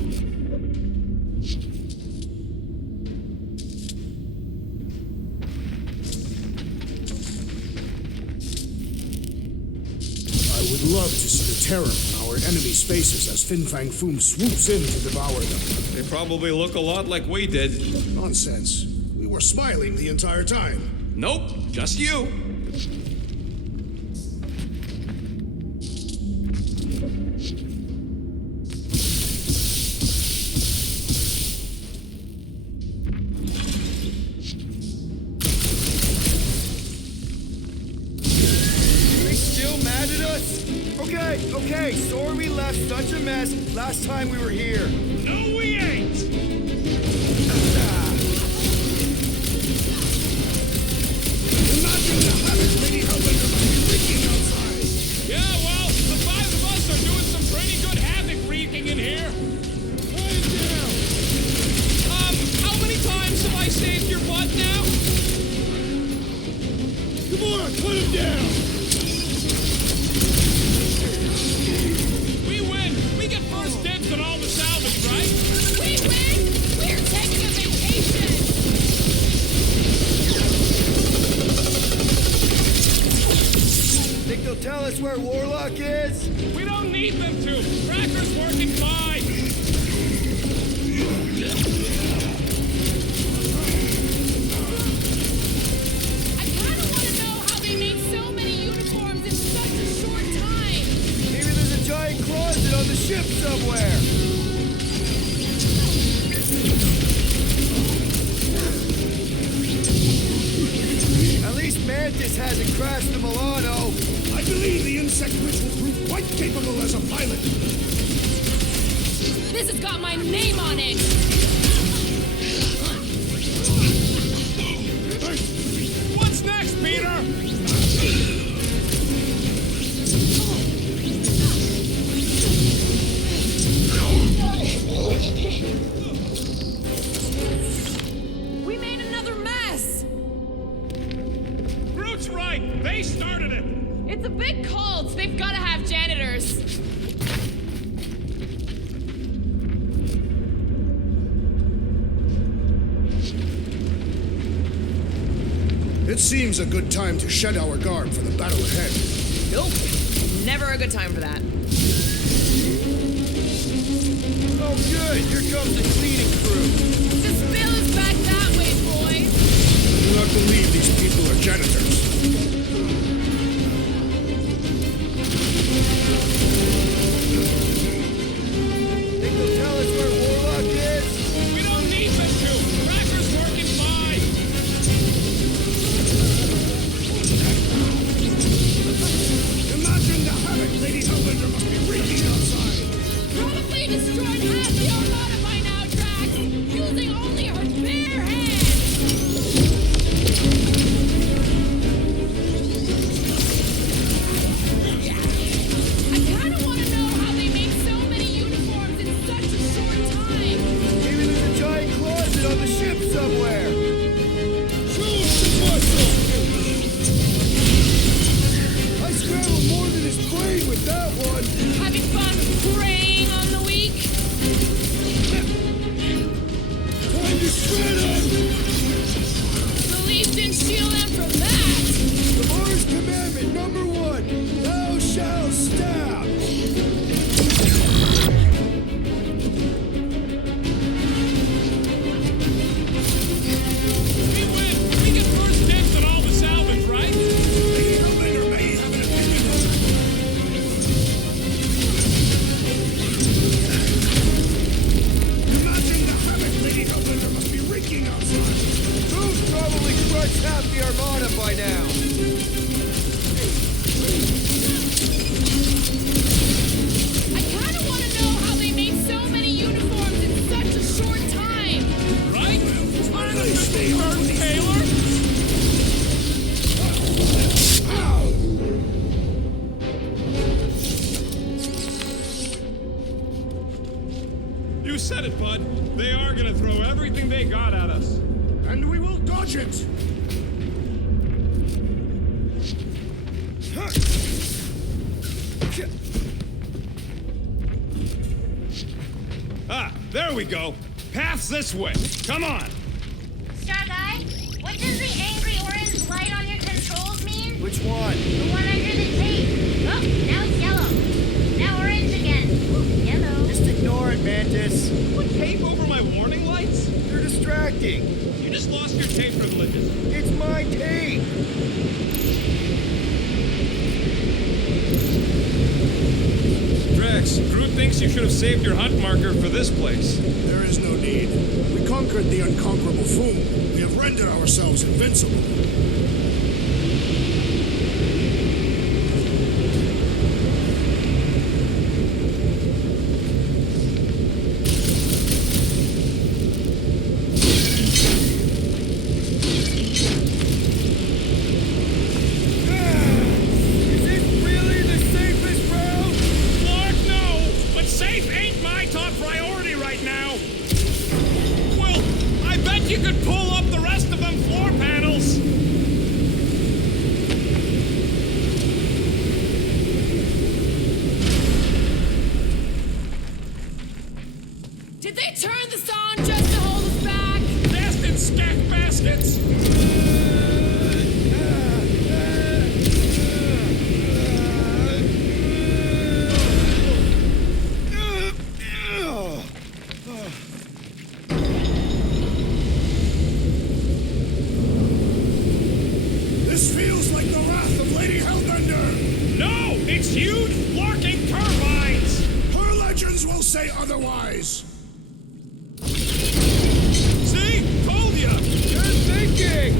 love to see the terror on our enemies' faces as Fin Fang Foom swoops in to devour them. They probably look a lot like we did. Nonsense. We were smiling the entire time. Nope, just you. They still mad at us? Okay, sorry we left such a mess last time we were here. No, we ain't! Imagine the havoc Lady Hellbender must be wreaking outside. Yeah, well, the five of us are doing some pretty good havoc wreaking in here. Quiet down. How many times have I saved your butt now? Gamora, cut him down! We win! We get first dibs on all the salvage, right? We win! We're taking a vacation! Think they'll tell us where Warlock is? We don't need them to. Cracker's working fine. I kinda wanna know how they made so many uniforms in such a short time! Maybe there's a giant closet on the ship somewhere. At least Mantis hasn't crashed the Milano. I believe the insect witch will prove quite capable as a pilot. This has got my name on it! What's next, Peter? We made another mess! Groot's right. They started it. It's a big cult. They've gotta have janitors. It seems a good time to shed our guard for the battle ahead. Nope. Never a good time for that. Oh, good. Here comes the cleaning crew. The spill is back that way, boys. I do not believe these people are janitors. Think they'll tell us where Warlock is? We don't need them to. Cracker's working fine. Imagine the havoc Lady Hellbender must be wreaking outside. Probably destroyed half the Armada by now, Drax, using only her bare hands. I kinda wanna know how they made so many uniforms in such a short time. Maybe there's a giant closet on the ship somewhere. I scrambled more than his brain with that one. Having fun preying on the weak? Time to shred him! Police didn't shield them from that. Gamora's commandment number 1: Thou shalt stab. We win. We get first dibs on all the salvage, right? Lady Hellbender may have an opinion. Imagine the havoc Lady Hellbender must be wreaking outside. Who's probably crushed half the Armada by now? I kinda wanna know how they made so many uniforms in such a short time. Right? Finally, Mr. Taylor. You said it, bud. They are gonna throw everything they got at us. And we will dodge it. Ah, there we go. Path's this way. Come on. Star Guy, what does the angry orange light on your controls mean? Which one? The one under the tape. Oh, now it's yellow. lights? Put tape over my warning lights? They're distracting. You just lost your tape privileges. It's my tape. Drax, Groot thinks you should have saved your hunt marker for this place. There is no need. We conquered the unconquerable Foom. We have rendered ourselves invincible. Is this really the safest route? Lord, no! But safe ain't my top priority right now. Well, I bet you could pull up the rest of them floor panels. Did they turn this on just to hold us back? Bastard scack baskets! This feels like the wrath of Lady Hellbender. No! It's huge, larking turbines! Her legends will say otherwise. See? Told ya! Good thinking.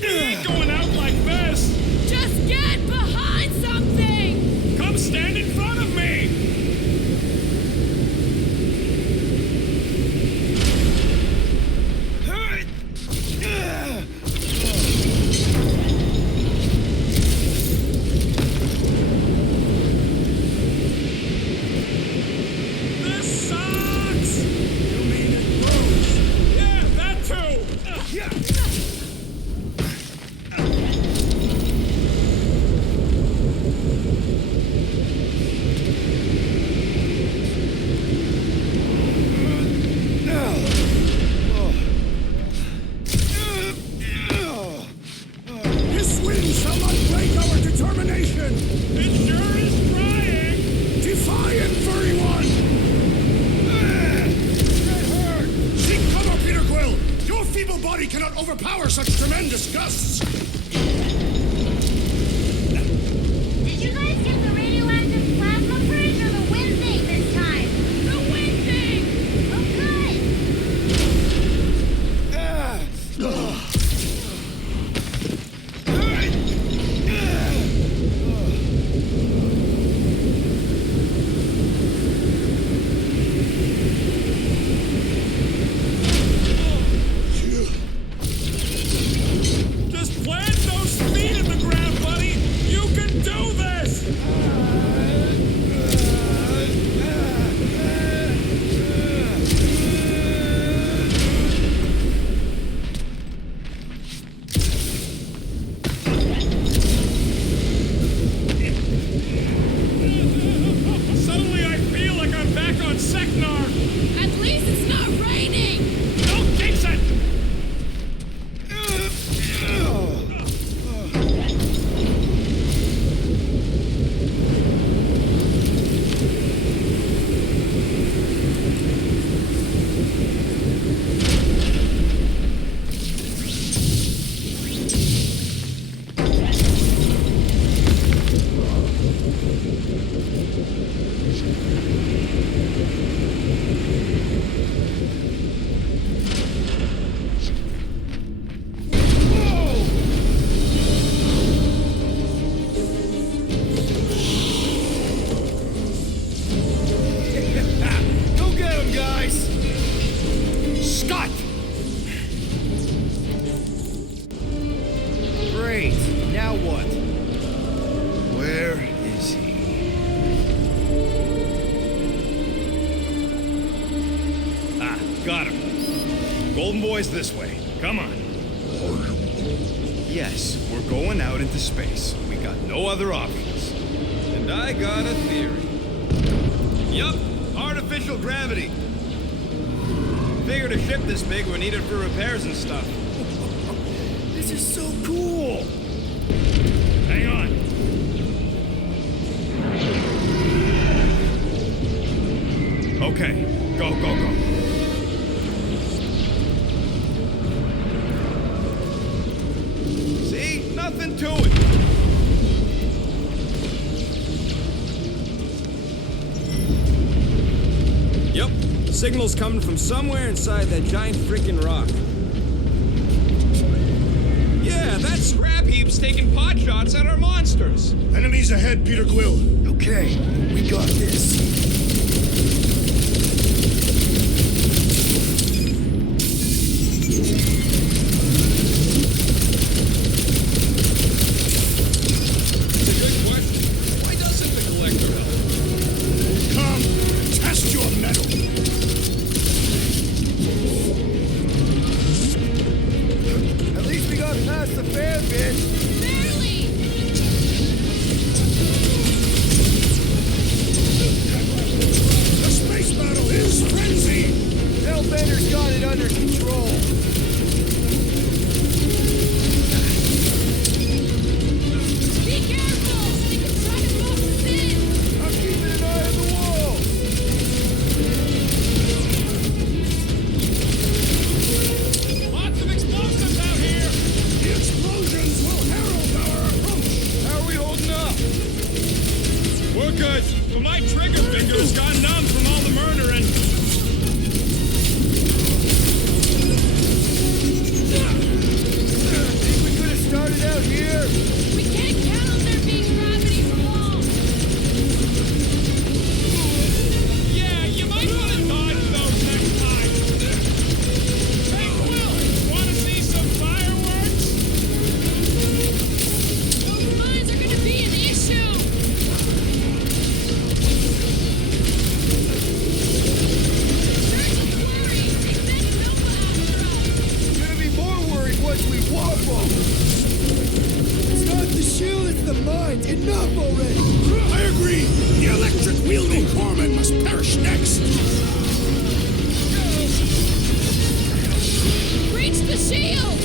Ain't going out like this! Just get behind something! Come stand in front of me! This sucks! You mean it grows? Yeah, that too! This wind shall not break our determination. It sure is trying! Defiant, furry one! Get hurt! Seek cover, Peter Quill! Your feeble body cannot overpower such tremendous gusts! Did you guys get the radioactive plasma bridge or the wind thing this time? The wind thing! Oh, good. Just plant those feet in the ground, buddy! You can do this! Suddenly I feel like I'm back on Seknar! At least it's not raining! Don't jinx it! Go get him, guys. Scott! Great. Now what? Where is he? Ah, got him. Golden Boy's this way. Come on. Yes, we're going out into space. We got no other options. And I got a theory. Yup, artificial gravity. Figured a ship this big would need it for repairs and stuff. This is so cool! Hang on. Okay, go, go, go. See? Nothing to it. Yep. Signal's coming from somewhere inside that giant freaking rock. Yeah, that scrap heap's taking pot shots at our monsters. Enemies ahead, Peter Quill. Okay, we got this. It's a good question. Why doesn't the collector help? Come, test your metal. At least we got past the fair bit. Barely! The space battle is frenzy. Hellbender's got it under control. Be careful! They could try to box us in! I'm keeping an eye on the wall. Lots of explosives out here. The explosions will herald our approach. How are we holding up? We're good, but my trigger finger's gone numb from all the murdering. Think we could have started out here? We can't count on there being gravity for long! Yeah, you might want to dodge those next time. Hey, Will, want to see some fireworks? Those mines are gonna be an issue! Sergeant's worried! They sent Nova after us! Gonna be more worried once we waffle. It's not the shield, it's the mines. Enough already. I agree. The electric-wielding foreman must perish next. Reach the shield!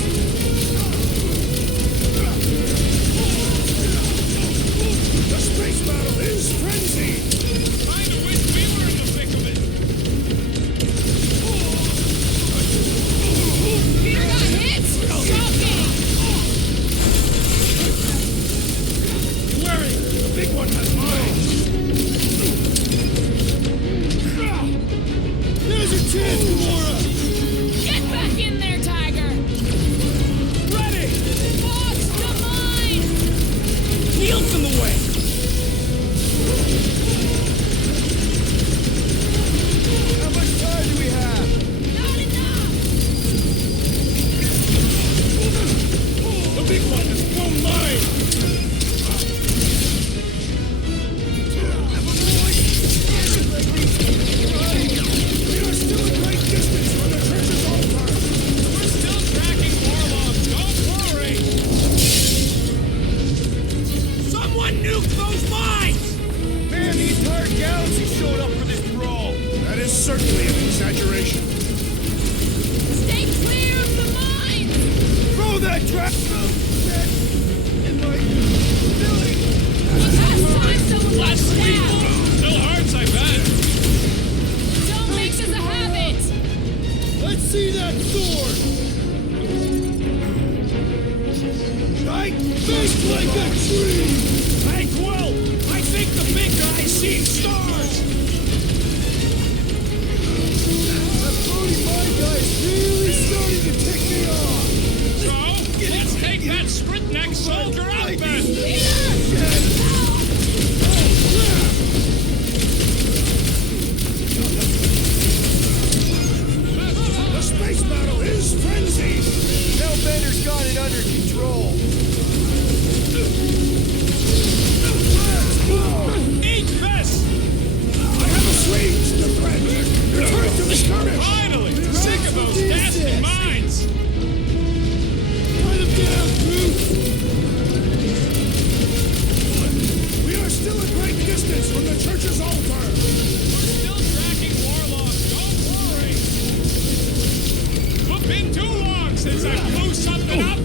The space battle is frenzy. Kinda wish we were in the thick of it. Peter got hit! Shocking! Wary, the big one has mine. There's a chance, Gamora. Get back in there, Tiger! Ready! Box the mine! Wheels in the way! How much time do we have? Not enough! The big one has blown mine! We are still a great distance from the church's altar. We're still tracking Warlock, don't worry! Someone nuke those mines! Man, the entire galaxy showed up for this brawl. That is certainly an exaggeration. Stay clear of the mine! Throw that trap! In my belly! Last time someone got Last week! stabbed! Still hurts, I bet! Don't make this a habit! Let's see that sword! Right face like a tree! Hey, Quill! I think the big guy's seen stars! That floating mine guy's really starting to tick me off! So, let's take that Spritneck soldier out then! The space battle is frenzy. Hellbender's got it under control. Eat this! I have assuaged the threat. Return to the skirmish. Finally! Sick of those nasty mines! Put him down, Groot! We are still a great distance from the church's altar. We're still tracking Warlock, don't worry! It's been too long since I blew something up!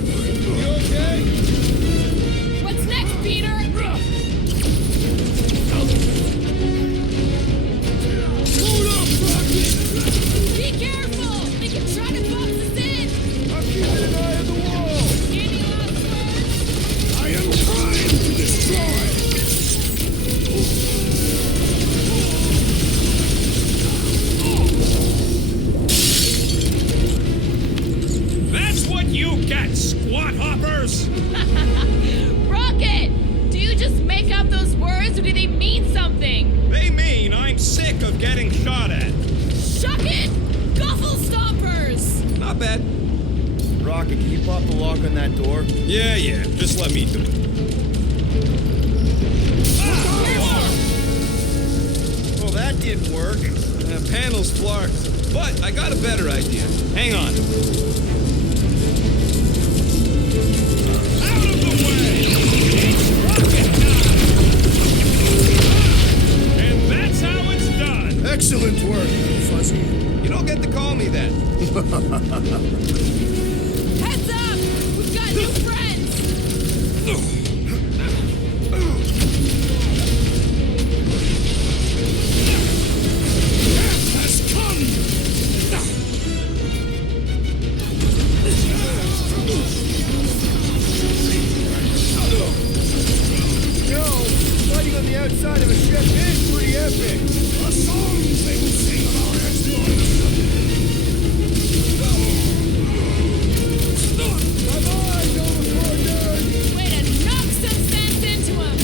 stompers, or do they mean something? They mean I'm sick of getting shot at. Shuck it! Guffle stompers! Not bad. Rocket, can you pop the lock on that door? Yeah, just let me do it. Well, that didn't work. Panel's flarked, but I got a better idea. Hang on. Out of the way! It's rocket time! And that's how it's done! Excellent work, Fuzzy. You don't get to call me that. Heads up! We've got new friends! Fighting on the outside of a ship is pretty epic. The songs they will sing of our exploits. Bye-bye, Nova Corps nerd. Way to knock some sense into him!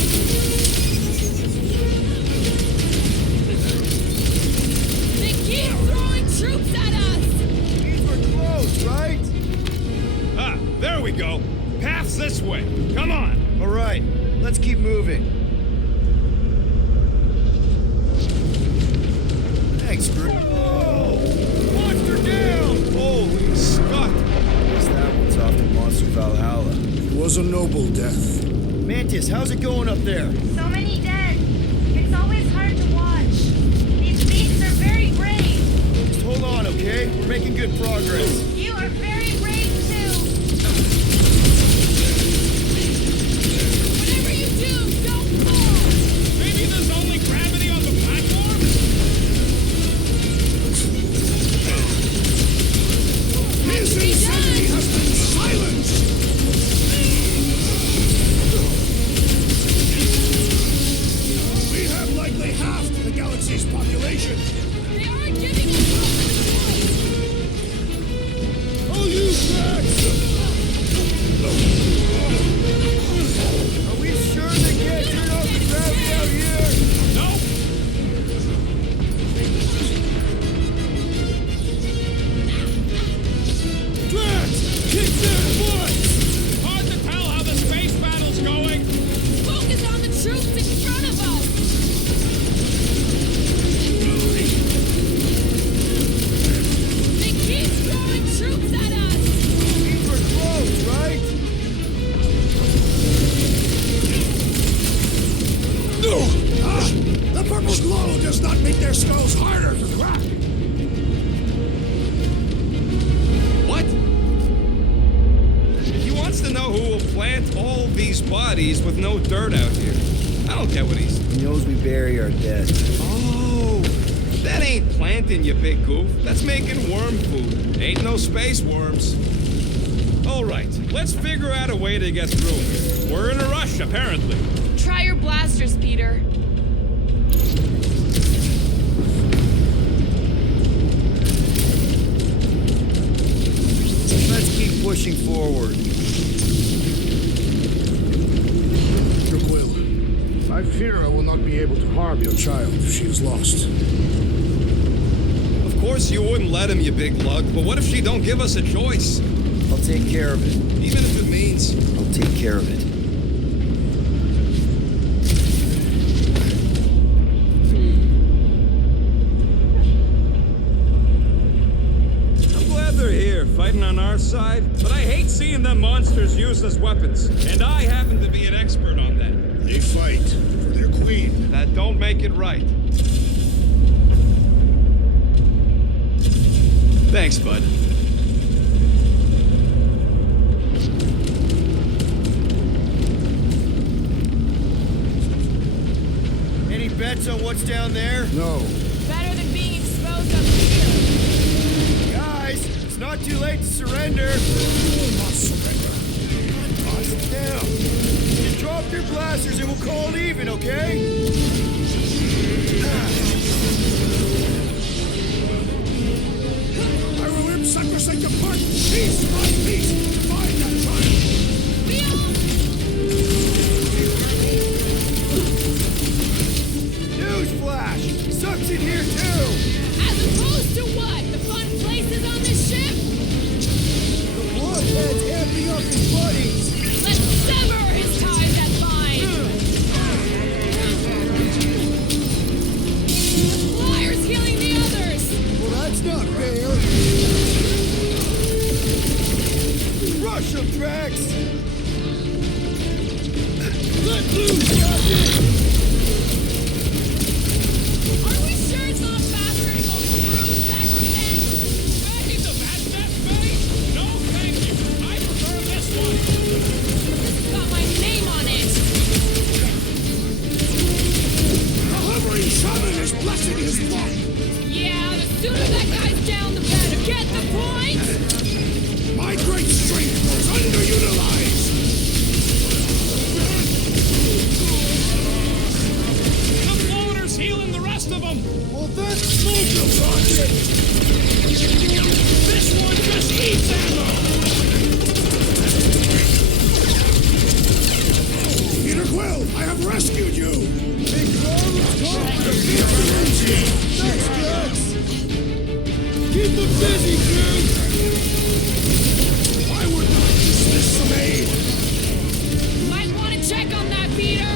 They keep throwing troops at us! These were close, right? Ah, there we go. Path's this way. Come on. All right, let's keep moving. Thanks, Groot. Whoa! Monster down! Holy Scott! Guess that one's off to Monster Valhalla. It was a noble death. Mantis, how's it going up there? So many dead. It's always hard to watch. These beasts are very brave. Just hold on, okay? We're making good progress. You are very brave too. Whatever you do, don't fall! Maybe there's only gravity on the platform? His insanity has been silenced! We have likely half the galaxy's population. They aren't giving us Oh, you brats! Are we sure they can't turn off the gravity out here? Nope. Brats! Kick their butts! Hard to tell how the space battle's going. focus on the troops in front of us! They keep throwing troops at us! These were close, right? The purple glow does not make their skulls harder to crack. What? He wants to know who will plant all these bodies with no dirt out here. I don't get what he's... He knows we bury our dead. Oh, that ain't planting, you big goof. That's making worm food. Ain't no space worms. All right, let's figure out a way to get through. We're in a rush, apparently. Try your blasters, Peter. Let's keep pushing forward. Dr. Quill, I fear I will not be able to harm your child if she is lost. Of course you wouldn't let him, you big lug, but what if she don't give us a choice? I'll take care of it. Even if it means... I'll take care of it. I'm glad they're here, fighting on our side, but I hate seeing them monsters used as weapons, and I happen to be an expert on that. They fight for their queen. That don't make it right. Thanks, bud. Any bets on what's down there? No. Better than being exposed up here. Guys, it's not too late to surrender. Will not surrender. Sit down. Just drop your blasters and we'll call it even, okay? I will rip sacrosanct apart piece by piece to find that triumph. get the point? My great strength was underutilized! The floater's healing the rest of them! Well, then smoke the rocket! This one just eats ammo! Peter Quill, I have rescued you! Keep them busy, Groot! I would not dismiss some aid! Might want to check on that, Peter.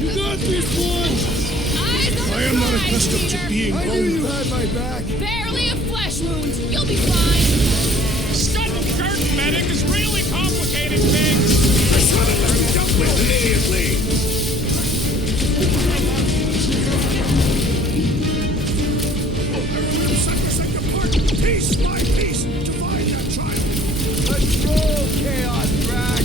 You got this one! Eyes on the I am not prize, accustomed Peter. to being vulnerable. had my back. Barely a flesh wound. You'll be fine. Scuttle curtain medic is really complicated things. I should have been dealt with immediately! Piece by piece to find that child! Control chaos, Drax!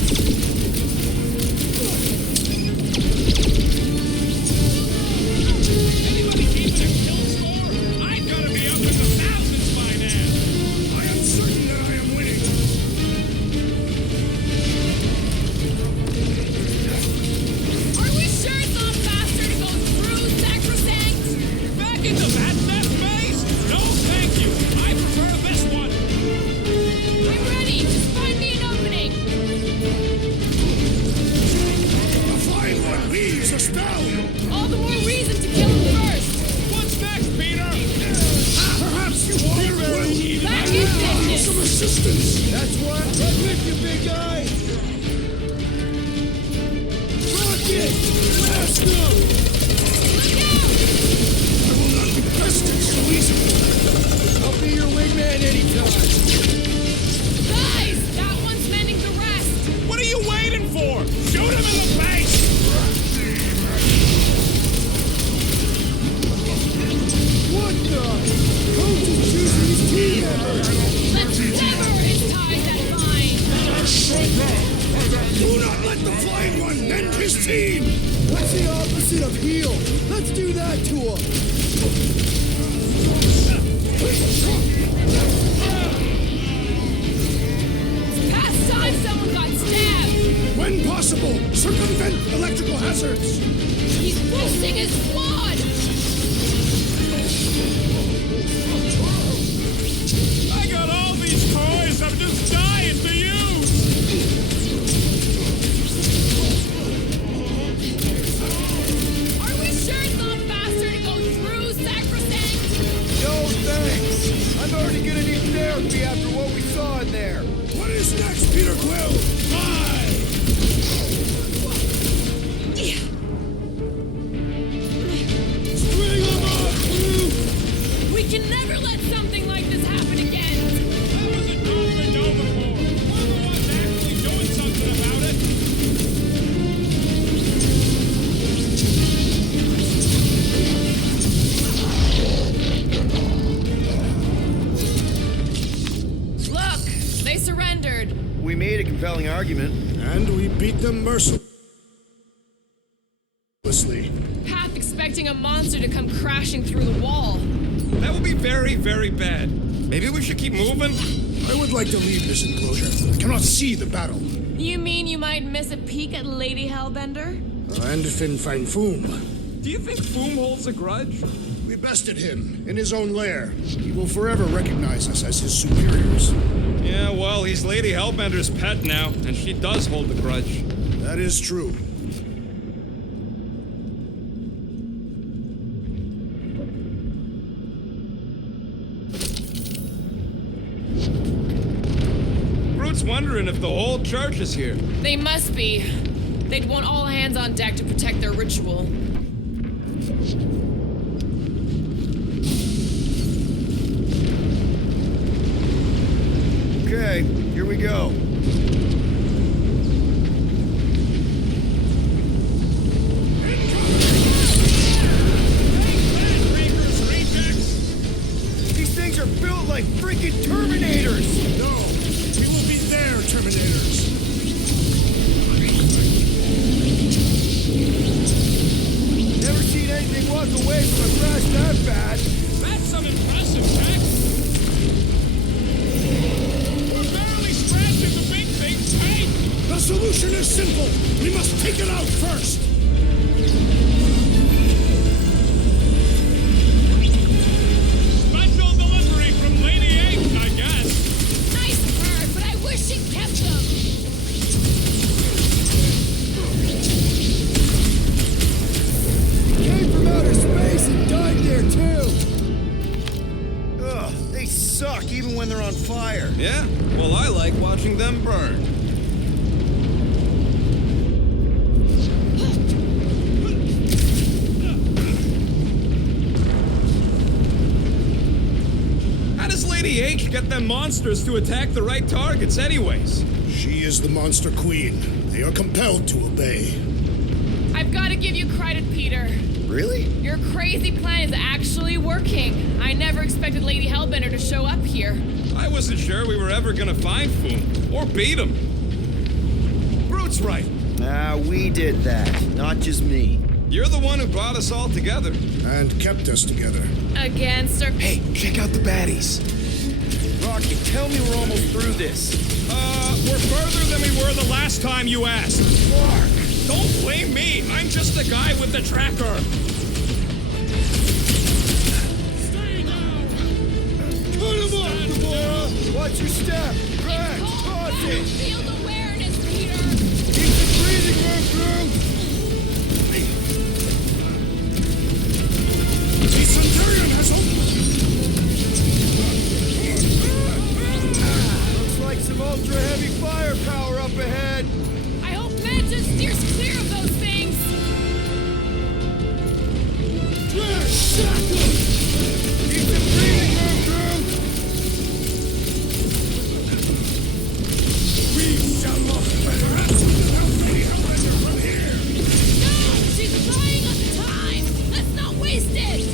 Anybody keeping a kill score? I've got to be up in the thousands by now. I am certain that I am winning! Are we sure it's not faster to go through Sacrosanct? Back into that meth base? No, thank you. I prefer this one. I'm ready. Just find me an opening. The flying one leaves a spell! All the more reason to kill him first. What's next, Peter? Perhaps you want will Back in business. some assistance! That's what. Right with you, big guy. Rocket! Blast them! Look out! I will not be bested so easily! I'll be your wingman anytime. Guys, that one's mending the rest. What are you waiting for? Shoot him in the face! What the? Coach is choosing his team members! Let's sever his ties that bind. Do not let the flying one mend his team! What's the opposite of heal? Let's do that to him! Past time someone got stabbed. When possible, circumvent electrical hazards! He's boosting his squad. I got all these toys I'm just dying to use! Are we sure it's not faster to go through Sacrosanct? No thanks! I'm already gonna need therapy after what we saw in there! What is next, Peter Quill? Fly! String 'em up, Groot! We can never let something like this happen again. That was a Nova Nova Corps! We're the ones actually doing something about it! Look, they surrendered. We made a compelling argument. And we beat them mercilessly. Half expecting a monster to come crashing through the wall. That would be very, very bad. Maybe we should keep moving? I would like to leave this enclosure. I cannot see the battle. You mean you might miss a peek at Lady Hellbender? And Fin Fang Foom. Do you think Foom holds a grudge? We bested him in his own lair. He will forever recognize us as his superiors. Yeah, well, he's Lady Hellbender's pet now, and she does hold a grudge. That is true. Groot's wondering if the whole church is here. They must be. They'd want all hands on deck to protect their ritual. Okay, here we go. These things are built like freaking Terminators! No, we will be their Terminators. Never seen anything walk away from a crash that bad. That's Take it out first! Special delivery from Lady H, I guess. Nice bird, but I wish she'd kept them. Came from outer space and died there too. Ugh, they suck even when they're on fire. Yeah? Well, I like watching them burn. How does Lady H get them monsters to attack the right targets anyways? She is the Monster Queen. They are compelled to obey. I've got to give you credit, Peter. Really? Your crazy plan is actually working. I never expected Lady Hellbender to show up here. I wasn't sure we were ever gonna find Foom, or beat him. Brute's right. Nah, we did that, not just me. You're the one who brought us all together. And kept us together. Again, Sir. Hey, check out the baddies. Rocky, tell me we're almost through this. We're further than we were the last time you asked. Mark! Don't blame me. I'm just the guy with the tracker. Stay down. Put him up, Gamora! Watch your step! Crack! Toss it! Field awareness, Peter. Keep the breathing room through! The Centurion has opened! Looks like some ultra-heavy firepower up ahead! I hope Mantis steers clear of those things. Keep the breathing room through! We shall not better answer without Lady Hellbender from here! No, she's buying us time. Let's not waste it.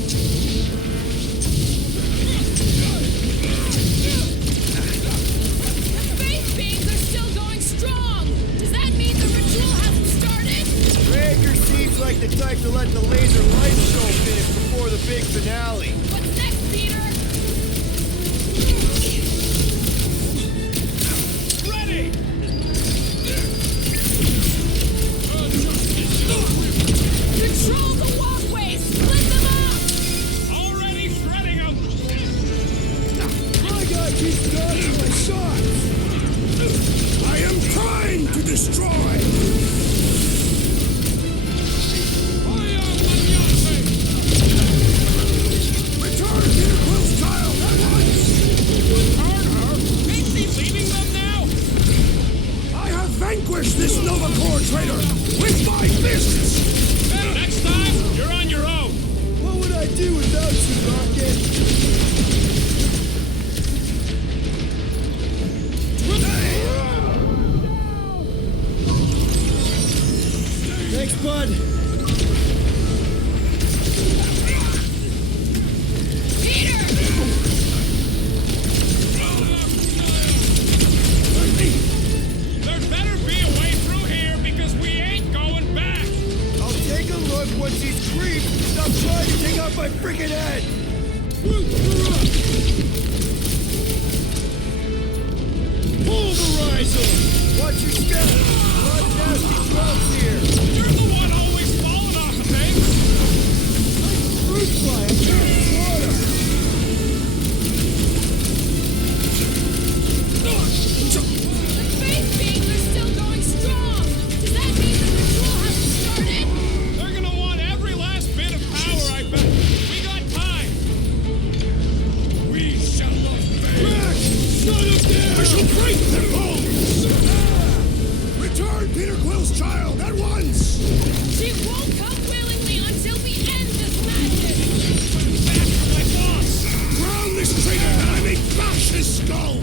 The faith beings are still going strong. Does that mean the ritual hasn't started? Rager seems like the type to let the laser light show finish before the big finale. What's next, Peter? Ready! Control the walkways. Split them up. Already shredding them. My guy keeps dodging my shots! I am trying to destroy! Return Peter Quill's child at once! Return her? Ain't she leaving them now? I have vanquished this Nova Corps traitor with my fists! Next time, you're on your own. What would I do without you, Rocket? Thanks, bud. Peter! There better be a way through here because we ain't going back. I'll take a look once these creeps stop trying to take out my freaking head. Pulverizer! Watch your step! Not nasty drugs here! You're the one always falling off of things. Fruit fly, I can't water! The faith beings are still going strong. Does that mean the ritual hasn't started? They're gonna want every last bit of power, I bet. We got time. We shall not fail! Crack! Shut him down! I shall break their bones! Return Peter Quill's child at once! She won't come willingly until we end this madness. Back from my boss. Drown this traitor and I may bash his skull!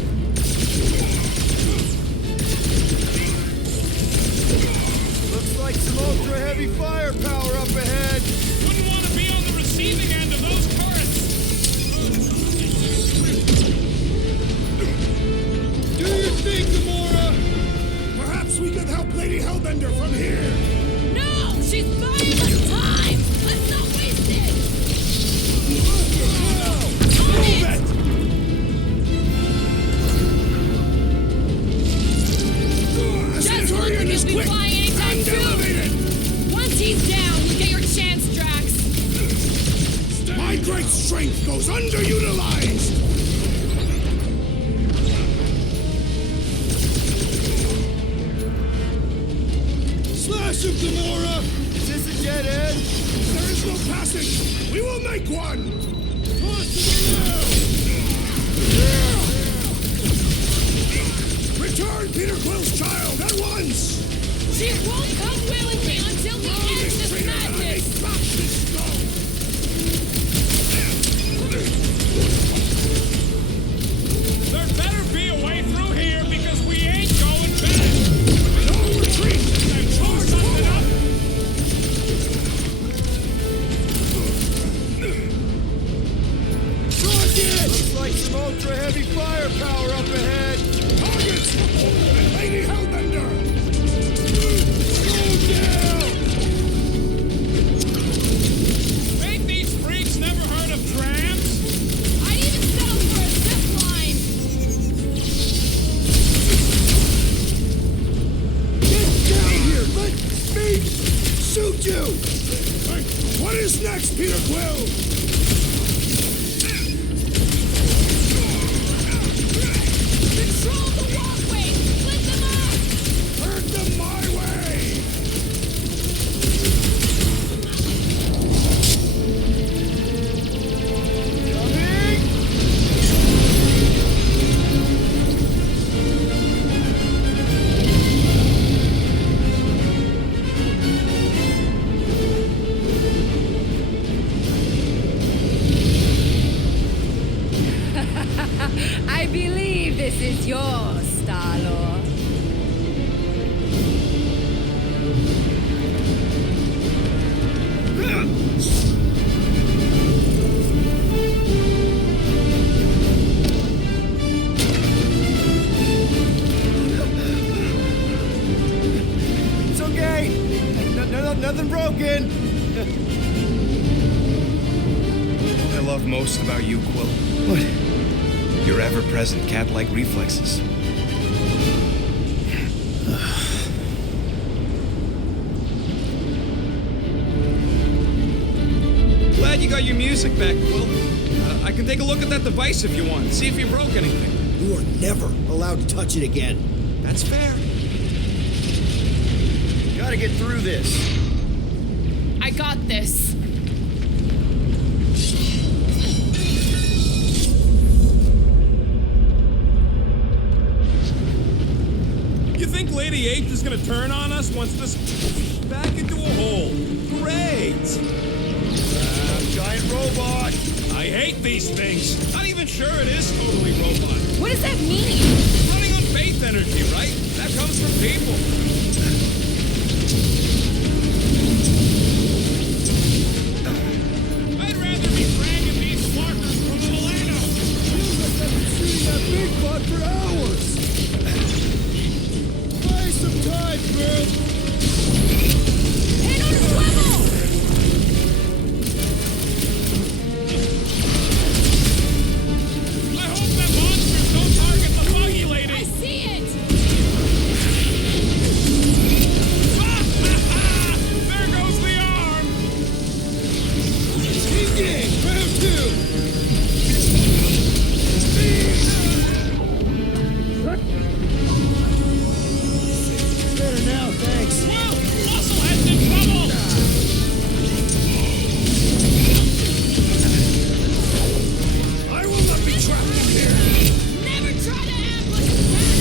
Looks like some ultra-heavy firepower up ahead! Wouldn't want to be on the receiving end of those turrets. Do your thing, Gamora! Perhaps we could help Lady Hellbender from here! No, she's buying us time. Let's not waste it. On Move it. it! The Just look Centurion like is he'll be quick flying anytime and soon. elevated! heroes underutilized! Slash him, Gamora! Is this a dead end? There is no passage! We will make one! Toss him around! Return Peter Quill's child at once! She won't come willingly until we end this madness! There better be a way through here because we ain't going back. No retreat! And charge something up. Looks like some ultra-heavy firepower up ahead. Targets! Lady Hellbender! Ain't these freaks never heard of trams? I'd even settle for a zip line! Get down here! Let me shoot you! What is next, Peter Quill? Control the walkway! Split them up! Turn them my way! Coming! I believe this is yours, Star-Lord. It's okay. Nothing broken. What I love most about you, Quill. What? Your ever-present cat-like reflexes. Glad you got your music back, Quill. I can take a look at that device if you want, see if you broke anything. You are never allowed to touch it again. That's fair. Gotta get through this. I got this. You think Lady H is gonna turn on us once this back into a hole? Great! Giant robot. I hate these things. Not even sure it is totally robot. What does that mean? Running on faith energy, right? That comes from people. I'd rather be dragging these markers from the Milano. Feels like I've been shooting that big butt for hours. Buy some time, girl. Head on a swivel! I hope that monsters don't target the buggy lady. I see it! There goes the arm. Engage. Round two. Better now, thanks. Well, Musclehead's in trouble. I will not be trapped in here! Never try to ambush a dragon!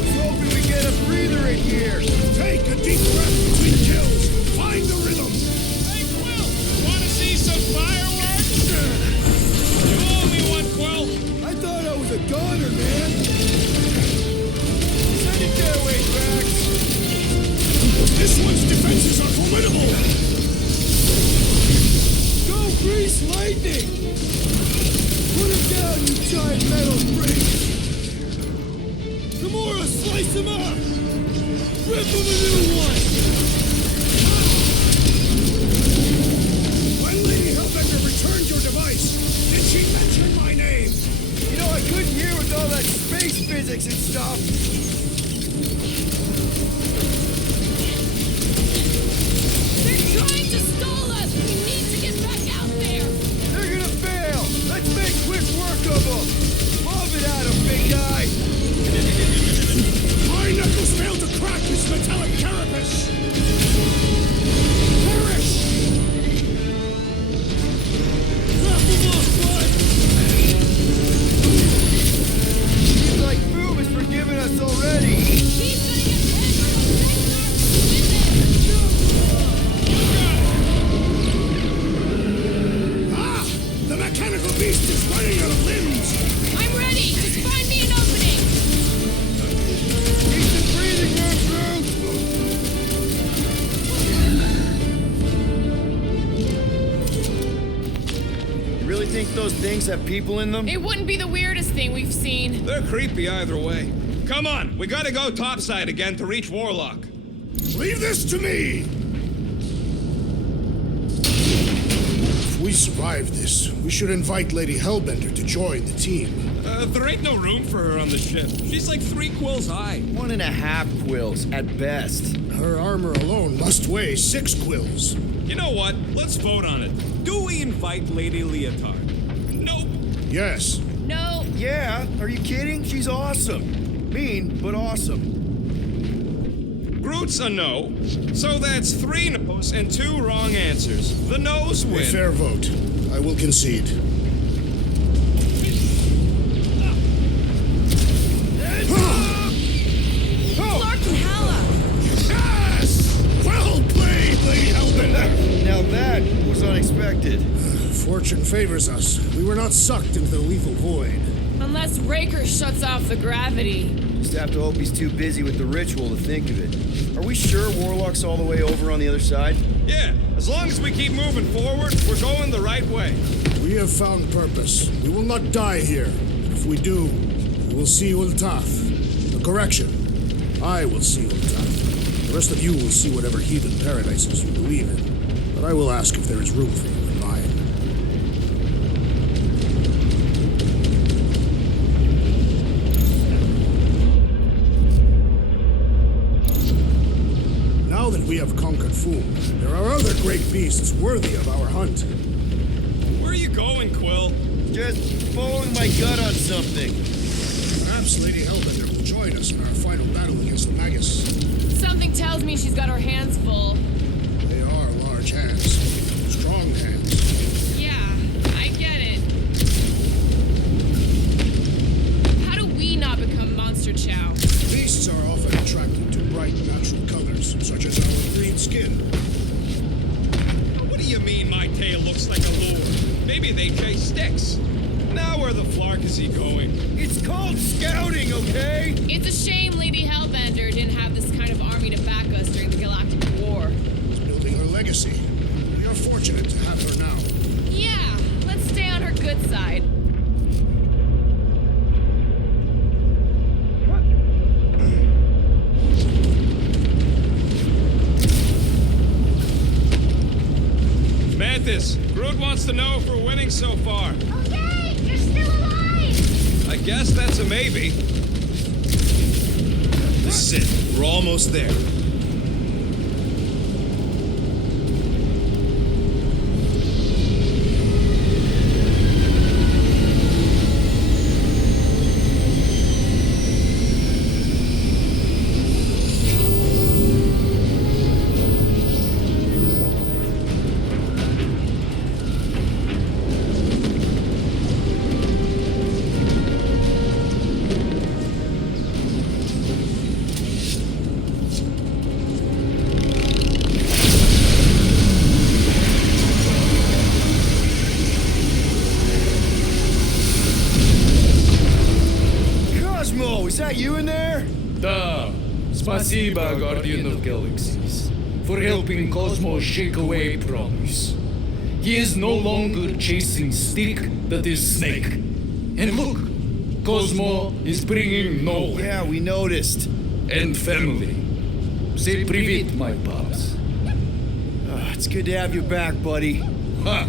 Was hoping we get a breather in here. Take a deep breath between kills! Find the rhythm! Hey, Quill, wanna see some fireworks? You owe me one, Quill. I thought I was a goner, man. Send it their way, Drax. This one's defenses are formidable! Go grease lightning. Put him down, you giant metal freak. Gamora, slice him up. Rip him a new one. When Lady Hellbender returned your device, did she mention my name? You know, I couldn't hear with all that space physics and stuff. those things have people in them? It wouldn't be the weirdest thing we've seen. They're creepy either way. Come on, we gotta go topside again to reach Warlock. Leave this to me! If we survive this, we should invite Lady Hellbender to join the team. There ain't no room for her on the ship. She's like 3 quills high. 1.5 quills at best. Her armor alone must weigh 6 quills. You know what? Let's vote on it. Do we invite Lady Leotard? Nope. Yes. No. Yeah, are you kidding? She's awesome. Mean, but awesome. Groot's a no. So that's 3 no's and 2 wrong answers. The no's A win. fair vote. I will concede. Clark and Hala. Yes! Well played, Lady Hellbender! Now that was unexpected. Fortune favors us. We were not sucked into the lethal void. Unless Raker shuts off the gravity. Just have to hope he's too busy with the ritual to think of it. Are we sure Warlock's all the way over on the other side? Yeah, as long as we keep moving forward, we're going the right way. We have found purpose. We will not die here. If we do, we will see Ultaf. Correction. I will see Ultaf. The rest of you will see whatever heathen paradises you believe in. But I will ask if there is room for you in mine. Now that we have conquered Foom, there are other great beasts worthy of our hunt. Where are you going, Quill? Just following my gut on something. Perhaps Lady Hellbender will join us in our final battle against the Magus. Something tells me she's got her hands full. They are large hands. Strong hands. Yeah, I get it. How do we not become monster chow? Beasts are often attracted to bright natural colors, such as our green skin. What do you mean my tail looks like a lure? Maybe they chase sticks. Now where the flark is he going? It's called scouting, okay? It's a shame Lady Hellbender didn't have this kind of army to back us during the Galactic War. It's building her legacy. We are fortunate to have her now. Yeah, let's stay on her good side. Mantis, Groot wants to know if we're winning so far. Okay, you're still alive! I guess that's a maybe. This is it. We're almost there. Is that you in there? Da. Spasiba, Guardian of Galaxies, for helping Cosmo shake away promise. He is no longer chasing stick that is snake. And look, Cosmo is bringing nowhere. Yeah, we noticed. And family. Say privet, my pops. It's good to have you back, buddy. Ha!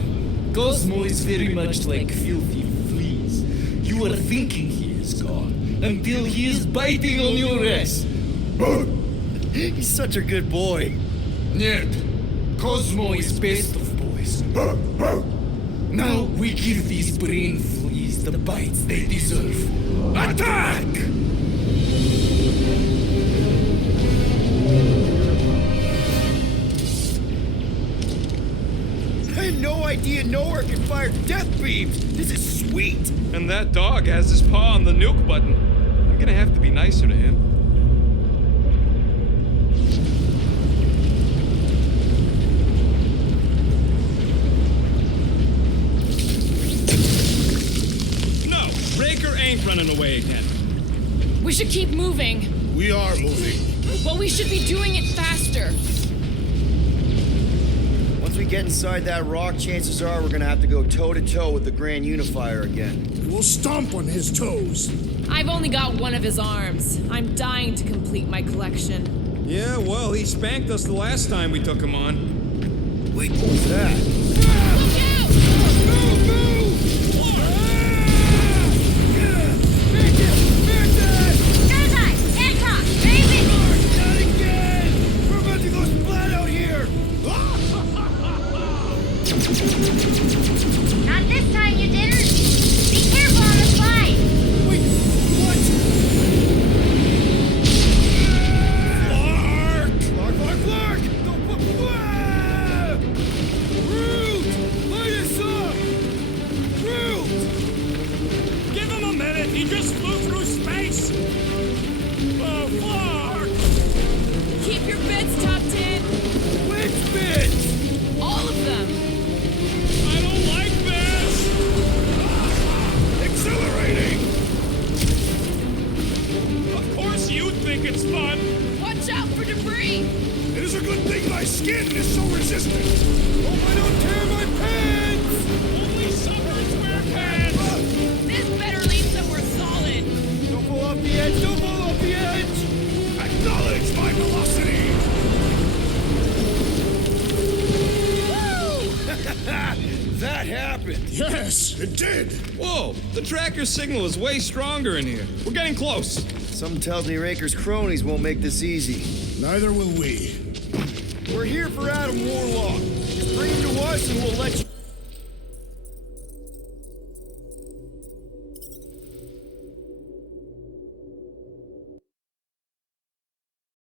Cosmo is very much like filthy fleas. You are thinking he is gone until he is biting on your ass. He's such a good boy. Yet, Cosmo is best of boys. Now we give these brain fleas the bites they deserve. Attack! I had no idea nowhere could fire death beams. This is sweet. And that dog has his paw on the nuke button. I'm gonna have to be nicer to him. No, Raker ain't running away again. We should keep moving. We are moving. Well, we should be doing it faster. Once Once we get inside that rock, chances are we're gonna have to go toe-to-toe with the Grand Unifier again. We'll stomp on his toes. I've only got one of his arms. I'm dying to complete my collection. Yeah, well, he spanked us the last time we took him on. Wait, what was that? Look out! Move! Move! Guys, Hancock, Raven! Not again! We're about to go splat out here! Not this time, you didn't. Be careful on the slide. Wait, what? Clark! Root! Light us up! Root! Give him a minute. He just flew through space. Oh, Clark! Keep your bits tucked in. Which bit? All of them. I don't like this. Accelerating! Of course you'd think it's fun. Watch out for debris. It is a good thing my skin is so resistant. Hope I don't tear my pants! Only suckers wear pants. This better lead somewhere solid. Don't fall off the edge! Don't fall off the edge! Acknowledge my velocity! That happened! Yes, it did! Whoa, the tracker signal is way stronger in here. We're getting close. Some tells me Raker's cronies won't make this easy. Neither will we. We're here for Adam Warlock. Just bring him to us and we'll let you